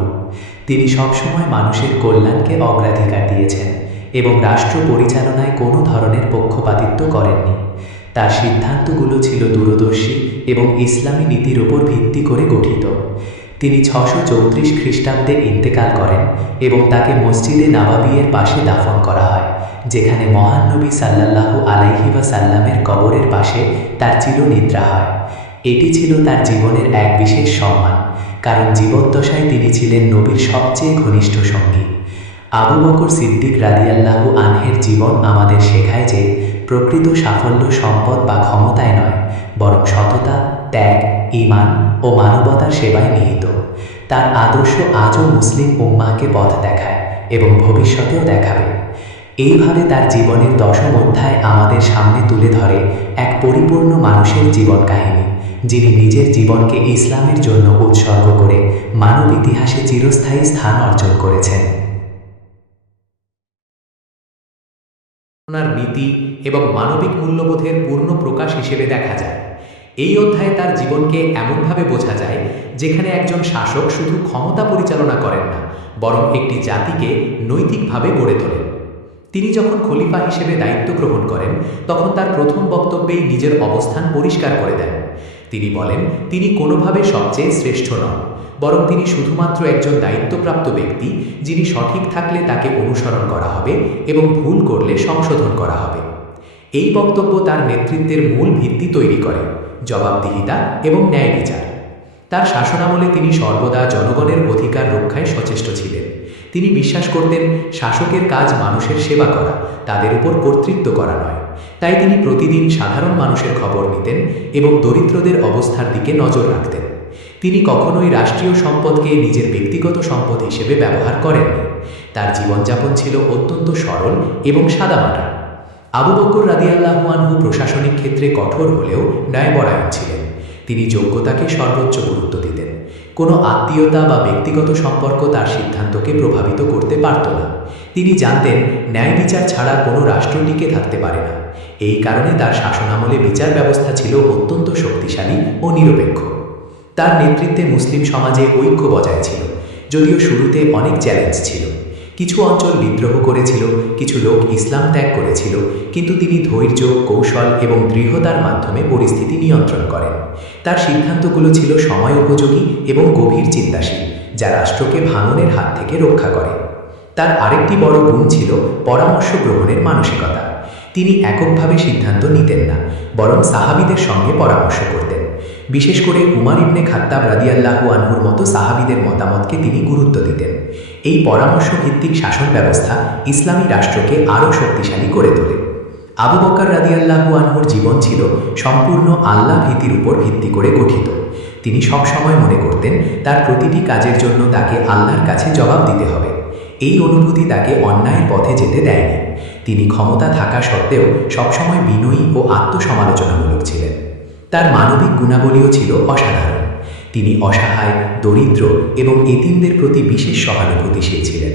তিনি সবসময় মানুষের কল্যাণকে অগ্রাধিকার দিয়েছেন এবং রাষ্ট্র পরিচালনায় কোনো ধরনের পক্ষপাতিত্ব করেননি। তার সিদ্ধান্তগুলো ছিল দূরদর্শী এবং ইসলামী নীতির উপর ভিত্তি করে গঠিত। তিনি 634 খ্রিস্টাব্দে ইন্তেকাল করেন এবং তাকে মসজিদে নাবাবিয়ের পাশে দাফন করা হয়, যেখানে মহান নবী সাল্লাল্লাহু আলাইহি ওয়াসাল্লামের কবরের পাশে তার চিরনিদ্রা হয়। এটি ছিল তার জীবনের এক বিশেষ সম্মান, কারণ জীবদ্দশায় তিনি ছিলেন নবীর সবচেয়ে ঘনিষ্ঠ সঙ্গী। আবু বকর সিদ্দিক রাদিয়াল্লাহু আনহের জীবন আমাদের শেখায় যে প্রকৃত সাফল্য সম্পদ বা ক্ষমতায় নয়, বরং সততা, ত্যাগ, ঈমান ও মানবতার সেবায় নিহিত। তার আদর্শ আজও মুসলিম উম্মাহকে পথ দেখায় এবং ভবিষ্যতেও দেখাবে। এইভাবে তার জীবনের 10ম অধ্যায় আমাদের সামনে তুলে ধরে এক পরিপূর্ণ মানুষের জীবন কাহিনী, যিনি নিজের জীবনকে ইসলামের জন্য উৎসর্গ করে মানব ইতিহাসে চিরস্থায়ী স্থান অর্জন করেছেন। ওনার নীতি এবং মানবিক মূল্যবোধের পূর্ণ প্রকাশ হিসেবে দেখা যায়। এই অধ্যায়ে তার জীবনকে এমনভাবে বোঝা যায় যেখানে একজন শাসক শুধু ক্ষমতা পরিচালনা করেন না, বরং একটি জাতিকে নৈতিকভাবে গড়ে তোলেন। তিনি যখন খলিফা হিসেবে দায়িত্ব গ্রহণ করেন, তখন তার প্রথম বক্তব্যেই নিজের অবস্থান পরিষ্কার করে দেন। তিনি বলেন তিনি কোনোভাবে সবচেয়ে শ্রেষ্ঠ নন, বরং তিনি শুধুমাত্র একজন দায়িত্বপ্রাপ্ত ব্যক্তি, যিনি সঠিক থাকলে তাকে অনুসরণ করা হবে এবং ভুল করলে সংশোধন করা হবে। এই বক্তব্য তার নেতৃত্বের মূল ভিত্তি তৈরি করে, জবাবদিহিতা এবং ন্যায় বিচার। তার শাসনামলে তিনি সর্বদা জনগণের অধিকার রক্ষায় সচেষ্ট ছিলেন। তিনি বিশ্বাস করতেন শাসকের কাজ মানুষের সেবা করা, তাদের উপর কর্তৃত্ব করা নয়। তাই তিনি প্রতিদিন সাধারণ মানুষের খবর নিতেন এবং দরিদ্রদের অবস্থার দিকে নজর রাখতেন। তিনি কখনোই রাষ্ট্রীয় সম্পদকে নিজের ব্যক্তিগত সম্পদ হিসেবে ব্যবহার করেননি। তার জীবনযাপন ছিল অত্যন্ত সরল এবং সাদামাটা। আবু বকর রাদিয়াল্লাহু আনহু প্রশাসনিক ক্ষেত্রে কঠোর হলেও ন্যায়পরায়ণ ছিলেন। তিনি যোগ্যতাকে সর্বোচ্চ গুরুত্ব দিতেন। কোনো আত্মীয়তা বা ব্যক্তিগত সম্পর্ক তার সিদ্ধান্তকে প্রভাবিত করতে পারত না। তিনি জানতেন ন্যায় বিচার ছাড়া কোনো রাষ্ট্র টিকে থাকতে পারে না। এই কারণে তার শাসনামলে বিচার ব্যবস্থা ছিল অত্যন্ত শক্তিশালী ও নিরপেক্ষ। তার নেতৃত্বে মুসলিম সমাজে ঐক্য বজায় ছিল, যদিও শুরুতে অনেক চ্যালেঞ্জ ছিল। কিছু অঞ্চল বিদ্রোহ করেছিল, কিছু লোক ইসলাম ত্যাগ করেছিল, কিন্তু তিনি ধৈর্য, কৌশল এবং দৃঢ়তার মাধ্যমে পরিস্থিতি নিয়ন্ত্রণ করেন। তার সিদ্ধান্তগুলো ছিল সময় উপযোগী এবং গভীর চিন্তাশীল, যা রাষ্ট্রকে ভাঙনের হাত থেকে রক্ষা করে। তার আরেকটি বড় গুণ ছিল পরামর্শ গ্রহণের মানসিকতা। তিনি এককভাবে সিদ্ধান্ত নিতেন না, বরং সাহাবীদের সঙ্গে পরামর্শ করতেন। বিশেষ করে উমর ইবনে খাত্তাব রাদিয়াল্লাহু আনহুর মতো সাহাবীদের মতামতকে তিনি গুরুত্ব দিতেন। এই পরামর্শ ভিত্তিক শাসন ব্যবস্থা ইসলামী রাষ্ট্রকে আরও শক্তিশালী করে তোলে। আবু বকর রাদিয়াল্লাহু আনহুর জীবন ছিল সম্পূর্ণ আল্লাহ ভীতির উপর ভিত্তি করে গঠিত। তিনি সবসময় মনে করতেন তার প্রতিটি কাজের জন্য তাকে আল্লাহর কাছে জবাব দিতে হবে। এই অনুভূতি তাকে অন্যায়ের পথে যেতে দেয়নি। তিনি ক্ষমতা থাকা সত্ত্বেও সবসময় বিনয়ী ও আত্মসমালোচনামূলক ছিলেন। তার মানবিক গুণাবলীও ছিল অসাধারণ। তিনি অসহায়, দরিদ্র এবং এতিমদের প্রতি বিশেষ সহানুভূতিশীল ছিলেন।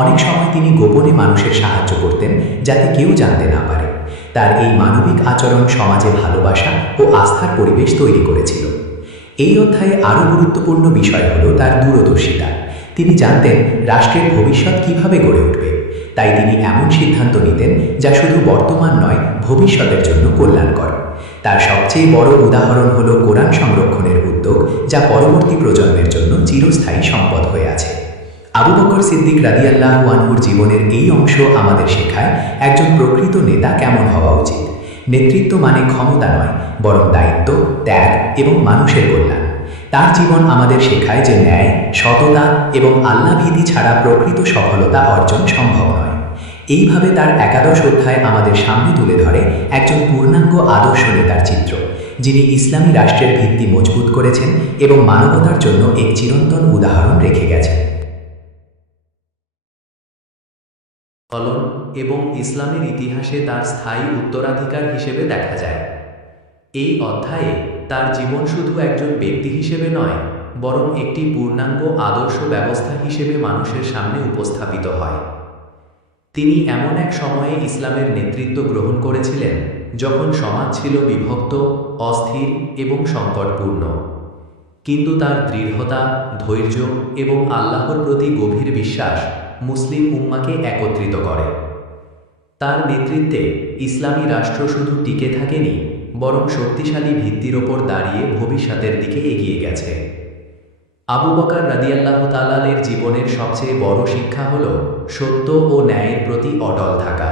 অনেক সময় তিনি গোপনে মানুষের সাহায্য করতেন, যাতে কেউ জানতে না পারে। তার এই মানবিক আচরণ সমাজে ভালোবাসা ও আস্থার পরিবেশ তৈরি করেছিল। এই অধ্যায়ে আরও গুরুত্বপূর্ণ বিষয় হল তার দূরদর্শিতা। তিনি জানতেন রাষ্ট্রের ভবিষ্যৎ কিভাবে গড়ে উঠবে। তাই তিনি এমন সিদ্ধান্ত নিতেন যা শুধু বর্তমান নয়, ভবিষ্যতের জন্য কল্যাণকর। তার সবচেয়ে বড় উদাহরণ হল কোরআন সংরক্ষণের উদ্যোগ, যা পরবর্তী প্রজন্মের জন্য চিরস্থায়ী সম্পদ হয়ে আছে। আবু বকর সিদ্দিক রাদিয়াল্লাহু আনহুর জীবনের এই অংশ আমাদের শেখায় একজন প্রকৃত নেতা কেমন হওয়া উচিত। নেতৃত্ব মানে ক্ষমতা নয়, বরং দায়িত্ব, ত্যাগ এবং মানুষের কল্যাণ। তার জীবন আমাদের শেখায় যে ন্যায়, সততা এবং আল্লাহ ভীতি ছাড়া প্রকৃত সফলতা অর্জন সম্ভব নয়। এইভাবে তার একাদশ অধ্যায় আমাদের সামনে তুলে ধরে একজন পূর্ণাঙ্গ আদর্শ নেতার চিত্র, যিনি ইসলামী রাষ্ট্রের ভিত্তি মজবুত করেছেন এবং মানবতার জন্য এক চিরন্তন উদাহরণ রেখে গেছেন। ফলন এবং ইসলামের ইতিহাসে তার স্থায়ী উত্তরাধিকার হিসেবে দেখা যায়। এই অধ্যায়ে তার জীবন শুধু একজন ব্যক্তি হিসেবে নয়, বরং একটি পূর্ণাঙ্গ আদর্শ ব্যবস্থা হিসেবে মানুষের সামনে উপস্থাপিত হয়। তিনি এমন এক সময়ে ইসলামের নেতৃত্ব গ্রহণ করেছিলেন যখন সমাজ ছিল বিভক্ত, অস্থির এবং সংকটপূর্ণ। কিন্তু তার দৃঢ়তা, ধৈর্য এবং আল্লাহর প্রতি গভীর বিশ্বাস মুসলিম উম্মাকে একত্রিত করে। তার নেতৃত্বে ইসলামী রাষ্ট্র শুধু টিকে থাকেনি, বরং শক্তিশালী ভিত্তির ওপর দাঁড়িয়ে ভবিষ্যতের দিকে এগিয়ে গেছে। আবু বকর রাদিয়াল্লাহু তাআলার জীবনের সবচেয়ে বড় শিক্ষা হল সত্য ও ন্যায়ের প্রতি অটল থাকা।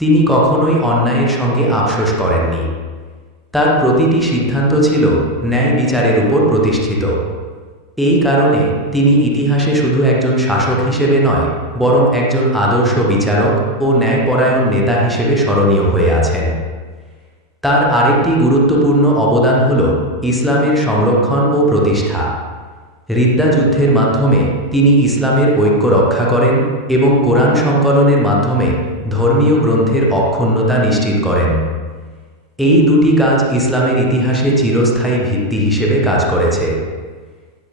তিনি কখনোই অন্যায়ের সঙ্গে আফসোস করেননি। তার প্রতিটি সিদ্ধান্ত ছিল ন্যায় বিচারের উপর প্রতিষ্ঠিত। এই কারণে তিনি ইতিহাসে শুধু একজন শাসক হিসেবে নয়, বরং একজন আদর্শ বিচারক ও ন্যায়পরায়ণ নেতা হিসেবে স্মরণীয় হয়ে আছেন। তার আরেকটি গুরুত্বপূর্ণ অবদান হল ইসলামের সংরক্ষণ ও প্রতিষ্ঠা। রিদ্দা যুদ্ধের মাধ্যমে তিনি ইসলামের ঐক্য রক্ষা করেন এবং কোরআন সংকলনের মাধ্যমে ধর্মীয় গ্রন্থের অক্ষুণ্ণতা নিশ্চিত করেন। এই দুটি কাজ ইসলামের ইতিহাসে চিরস্থায়ী ভিত্তি হিসেবে কাজ করেছে।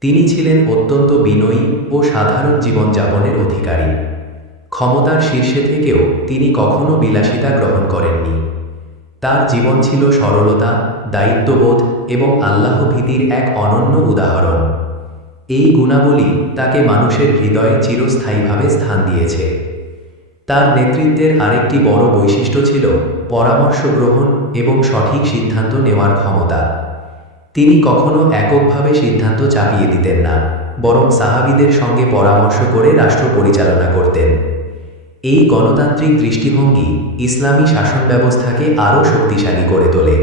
তিনি ছিলেন অত্যন্ত বিনয়ী ও সাধারণ জীবনযাপনের অধিকারী। ক্ষমতার শীর্ষে থেকেও তিনি কখনো বিলাসিতা গ্রহণ করেননি। তার জীবন ছিল সরলতা, দায়িত্ববোধ এবং আল্লাহ ভীতির এক অনন্য উদাহরণ। এই গুণাবলী তাকে মানুষের হৃদয়ে চিরস্থায়ীভাবে স্থান দিয়েছে। তার নেতৃত্বের আরেকটি বড় বৈশিষ্ট্য ছিল পরামর্শ গ্রহণ এবং সঠিক সিদ্ধান্ত নেওয়ার ক্ষমতা। তিনি কখনো এককভাবে সিদ্ধান্ত চাপিয়ে দিতেন না, বরং সাহাবীদের সঙ্গে পরামর্শ করে রাষ্ট্র পরিচালনা করতেন। এই গণতান্ত্রিক দৃষ্টিভঙ্গি ইসলামী শাসন ব্যবস্থাকে আরও শক্তিশালী করে তোলে।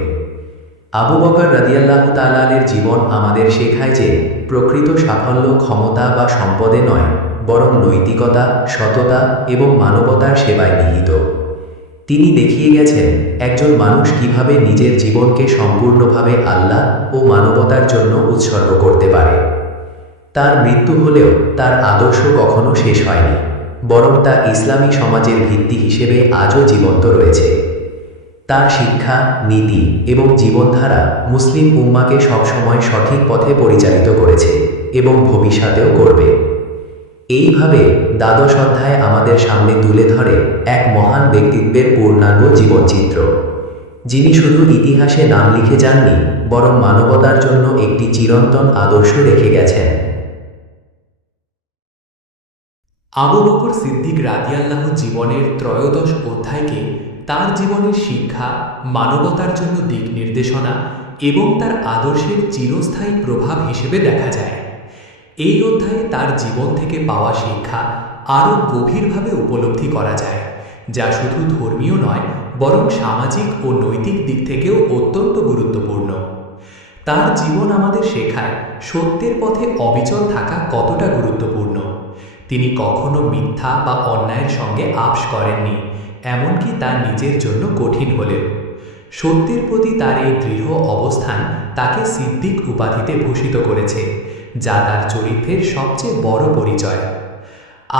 আবু বকর রাদিয়াল্লাহু তাআলার জীবন আমাদের শেখায় যে প্রকৃত সাফল্য ক্ষমতা বা সম্পদে নয়, বরং নৈতিকতা, সততা এবং মানবতার সেবায় নিহিত। তিনি দেখিয়ে গেছেন একজন মানুষ কিভাবে নিজের জীবনকে সম্পূর্ণভাবে আল্লাহ ও মানবতার জন্য উৎসর্গ করতে পারে। তার মৃত্যু হলেও তার আদর্শ কখনো শেষ হয়নি, বরং তা ইসলামী সমাজের ভিত্তি হিসেবে আজও জীবন্ত রয়েছে। তার শিক্ষা, নীতি এবং জীবনধারা মুসলিম উম্মাকে সবসময় সঠিক পথে পরিচালিত করেছে এবং ভবিষ্যতেও করবে। এইভাবে দ্বাদশ অধ্যায় আমাদের সামনে তুলে ধরে এক মহান ব্যক্তিত্বের পূর্ণাঙ্গ জীবনচিত্র, যিনি শুধু ইতিহাসে নাম লিখে যাননি, বরং মানবতার জন্য একটি চিরন্তন আদর্শ রেখে গেছেন। আবু বকর সিদ্দিক রাদিয়াল্লাহু জীবনের ত্রয়োদশ অধ্যায়কে তার জীবনের শিক্ষা, মানবতার জন্য দিক নির্দেশনা এবং তার আদর্শের চিরস্থায়ী প্রভাব হিসেবে দেখা যায়। এই অধ্যায়ে তার জীবন থেকে পাওয়া শিক্ষা আরও গভীরভাবে উপলব্ধি করা যায়, যা শুধু ধর্মীয় নয়, বরং সামাজিক ও নৈতিক দিক থেকেও অত্যন্ত গুরুত্বপূর্ণ। তার জীবন আমাদের শেখায় সত্যের পথে অবিচল থাকা কতটা গুরুত্বপূর্ণ। তিনি কখনো মিথ্যা বা অন্যায়ের সঙ্গে আপস করেননি, এমনকি তার নিজের জন্য কঠিন হলেও। সত্যের প্রতি তার এই দৃঢ় অবস্থান তাকে সিদ্দিক উপাধিতে ভূষিত করেছে, যা তার চরিত্রের সবচেয়ে বড় পরিচয়।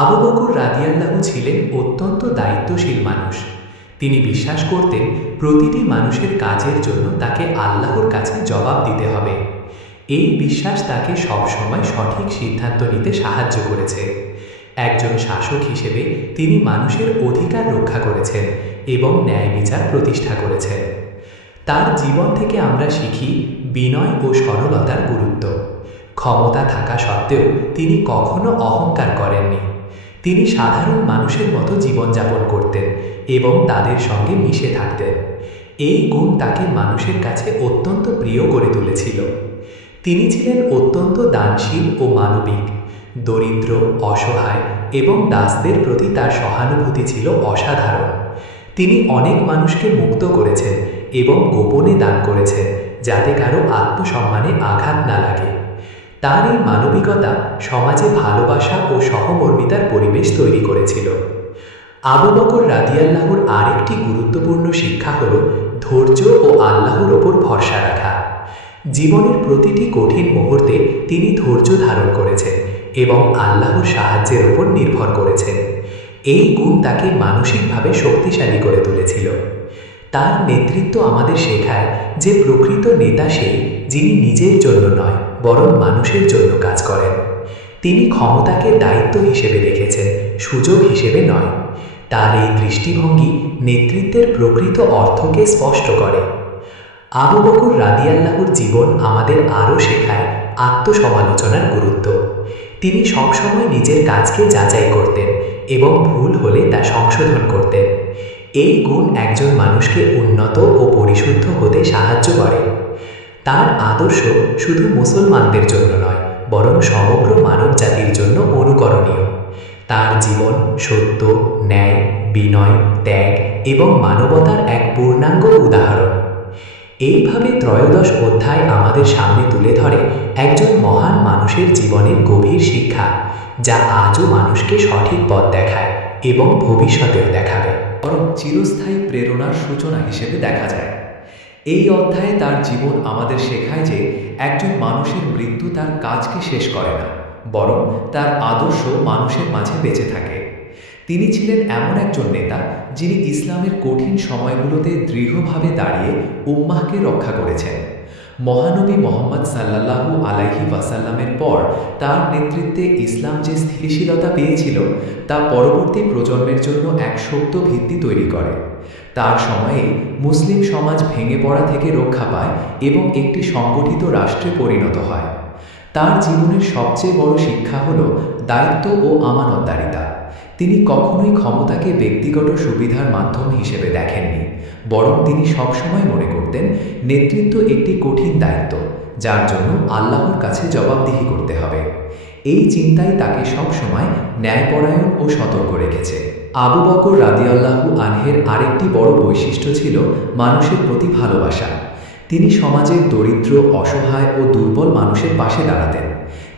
আবু বকর রাদিয়াল্লাহু ছিলেন অত্যন্ত দায়িত্বশীল মানুষ। তিনি বিশ্বাস করতেন প্রতিটি মানুষের কাজের জন্য তাকে আল্লাহর কাছে জবাব দিতে হবে। এই বিশ্বাস তাকে সবসময় সঠিক সিদ্ধান্ত নিতে সাহায্য করেছে। একজন শাসক হিসেবে তিনি মানুষের অধিকার রক্ষা করেছেন এবং ন্যায় বিচার প্রতিষ্ঠা করেছেন। তার জীবন থেকে আমরা শিখি বিনয় ও সরলতার গুরুত্ব। ক্ষমতা থাকা সত্ত্বেও তিনি কখনো অহংকার করেননি। তিনি সাধারণ মানুষের মতো জীবনযাপন করতেন এবং তাদের সঙ্গে মিশে থাকতেন। এই গুণ তাকে মানুষের কাছে অত্যন্ত প্রিয় করে তুলেছিল। তিনি ছিলেন অত্যন্ত দানশীল ও মানবিক। দরিদ্র, অসহায় এবং দাসদের প্রতি তার সহানুভূতি ছিল অসাধারণ। তিনি অনেক মানুষকে মুক্ত করেছেন এবং গোপনে দান করেছেন, যাতে কারো আত্মসম্মানে আঘাত না লাগে। তার এই মানবিকতা সমাজে ভালোবাসা ও সহমর্মিতার পরিবেশ তৈরি করেছিল। আবু বকর রাদিয়াল্লাহুর আরেকটি গুরুত্বপূর্ণ শিক্ষা হল ধৈর্য ও আল্লাহর ওপর ভরসা রাখা। জীবনের প্রতিটি কঠিন মুহূর্তে তিনি ধৈর্য ধারণ করেছেন এবং আল্লাহর সাহায্যের ওপর নির্ভর করেছেন। এই গুণ তাকে মানসিকভাবে শক্তিশালী করে তুলেছিল। তার নেতৃত্ব আমাদের শেখায় যে প্রকৃত নেতা সেই যিনি নিজের জন্য নয় বরং মানুষের জন্য কাজ করেন। তিনি ক্ষমতাকে দায়িত্ব হিসেবে দেখেছেন, সুযোগ হিসেবে নয়। তার এই দৃষ্টিভঙ্গি নেতৃত্বের প্রকৃত অর্থকে স্পষ্ট করে। আবু বকর রাদিয়াল্লাহুর জীবন আমাদের আরও শেখায় আত্মসমালোচনার গুরুত্ব। তিনি সবসময় নিজের কাজকে যাচাই করতেন এবং ভুল হলে তা সংশোধন করতেন। এই গুণ একজন মানুষকে উন্নত ও পরিশুদ্ধ হতে সাহায্য করে। তার আদর্শ শুধু মুসলমানদের জন্য নয় বরং সমগ্র মানব জাতির জন্য অনুকরণীয়। তার জীবন সত্য, ন্যায়, বিনয়, ত্যাগ এবং মানবতার এক পূর্ণাঙ্গ উদাহরণ। এইভাবে ত্রয়োদশ অধ্যায় আমাদের সামনে তুলে ধরে একজন মহান মানুষের জীবনের গভীর শিক্ষা, যা আজও মানুষকে সঠিক পথ দেখায় এবং ভবিষ্যতেও দেখাবে। বরং চিরস্থায়ী প্রেরণার সূচনা হিসেবে দেখা যায়। এই অধ্যায়ে তার জীবন আমাদের শেখায় যে একজন মানুষের মৃত্যু তার কাজকে শেষ করে না, বরং তার আদর্শ মানুষের মাঝে বেঁচে থাকে। তিনি ছিলেন এমন একজন নেতা যিনি ইসলামের কঠিন সময়গুলোতে দৃঢ়ভাবে দাঁড়িয়ে উম্মাহকে রক্ষা করেছেন। মহানবী মোহাম্মদ সাল্লাল্লাহু আলাইহি ওয়াসাল্লামের পর তার নেতৃত্বে ইসলাম যে স্থিতিশীলতা পেয়েছিল তা পরবর্তী প্রজন্মের জন্য এক শক্ত ভিত্তি তৈরি করে। তার সময়ে মুসলিম সমাজ ভেঙে পড়া থেকে রক্ষা পায় এবং একটি সংগঠিত রাষ্ট্রে পরিণত হয়। তার জীবনের সবচেয়ে বড় শিক্ষা হল দায়িত্ব ও আমানতদারিতা। তিনি কখনোই ক্ষমতাকে ব্যক্তিগত সুবিধার মাধ্যম হিসেবে দেখেননি, বরং তিনি সবসময় মনে করতেন নেতৃত্ব একটি কঠিন দায়িত্ব, যার জন্য আল্লাহর কাছে জবাবদিহি করতে হবে। এই চিন্তাই তাকে সবসময় ন্যায়পরায়ণ ও সতর্ক রেখেছে। আবু বকর রাদিয়াল্লাহু আনহের আরেকটি বড় বৈশিষ্ট্য ছিল মানুষের প্রতি ভালোবাসা। তিনি সমাজের দরিদ্র, অসহায় ও দুর্বল মানুষের পাশে দাঁড়াতেন।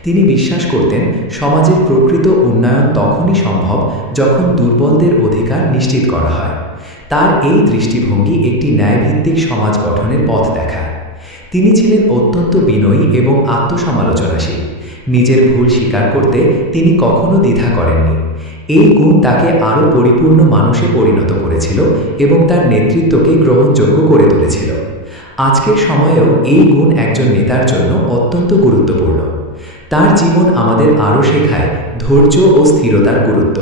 তিনি বিশ্বাস করতেন সমাজের প্রকৃত উন্নয়ন তখনই সম্ভব যখন দুর্বলদের অধিকার নিশ্চিত করা হয়। তার এই দৃষ্টিভঙ্গি একটি ন্যায়ভিত্তিক সমাজ গঠনের পথ দেখায়। তিনি ছিলেন অত্যন্ত বিনয়ী এবং আত্মসমালোচনাশীল। নিজের ভুল স্বীকার করতে তিনি কখনো দ্বিধা করেননি। এই গুণ তাকে আরও পরিপূর্ণ মানুষে পরিণত করেছিল এবং তার নেতৃত্বকে গ্রহণযোগ্য করে তুলেছিল। আজকের সময়েও এই গুণ একজন নেতার জন্য অত্যন্ত গুরুত্বপূর্ণ। তার জীবন আমাদের আরও শেখায় ধৈর্য ও স্থিরতার গুরুত্ব।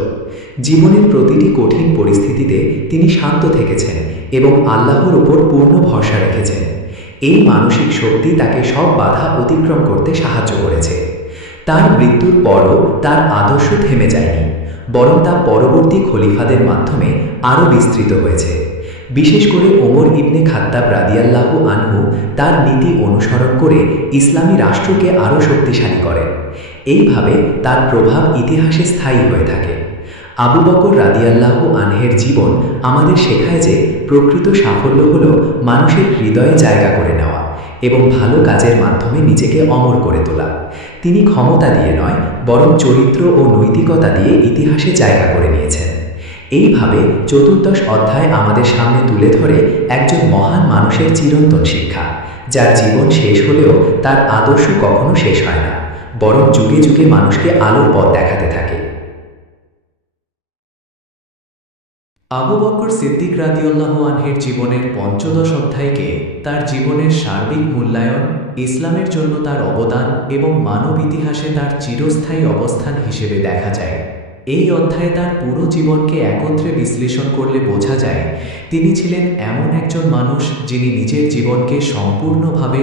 জীবনের প্রতিটি কঠিন পরিস্থিতিতে তিনি শান্ত থেকেছেন এবং আল্লাহর উপর পূর্ণ ভরসা রেখেছেন। এই মানসিক শক্তি তাকে সব বাধা অতিক্রম করতে সাহায্য করেছে। তার মৃত্যুর পরও তার আদর্শ থেমে যায়নি, বরং তা পরবর্তী খলিফাদের মাধ্যমে আরও বিস্তৃত হয়েছে। বিশেষ করে ওমর ইবনে খাত্তাব রাদিয়াল্লাহু আনহু তার নীতি অনুসরণ করে ইসলামী রাষ্ট্রকে আরও শক্তিশালী করেন। এইভাবে তার প্রভাব ইতিহাসে স্থায়ী হয়ে থাকে। আবু বকর রাদিয়াল্লাহু আনহের জীবন আমাদের শেখায় যে প্রকৃত সাফল্য হল মানুষের হৃদয়ে জায়গা করে নেওয়া এবং ভালো কাজের মাধ্যমে নিজেকে অমর করে তোলা। তিনি ক্ষমতা দিয়ে নয় বরং চরিত্র ও নৈতিকতা দিয়ে ইতিহাসে জায়গা করে নিয়েছেন। এইভাবে চতুর্দশ অধ্যায় আমাদের সামনে তুলে ধরে একজন মহান মানুষের চিরন্তন শিক্ষা, যার জীবন শেষ হলেও তার আদর্শ কখনো শেষ হয় না, বরং যুগে যুগে মানুষকে আলোর পথ দেখাতে থাকে। আবু বকর সিদ্দিক রাদিয়াল্লাহু আনহের জীবনের পঞ্চদশ অধ্যায়কে তার জীবনের সার্বিক মূল্যায়ন, ইসলামের জন্য তার অবদান এবং মানব ইতিহাসে তার চিরস্থায়ী অবস্থান হিসেবে দেখা যায়। এই অধ্যায়ে তার পুরো জীবনকে একত্রে বিশ্লেষণ করলে বোঝা যায় তিনি ছিলেন এমন একজন মানুষ যিনি নিজের জীবনকে সম্পূর্ণভাবে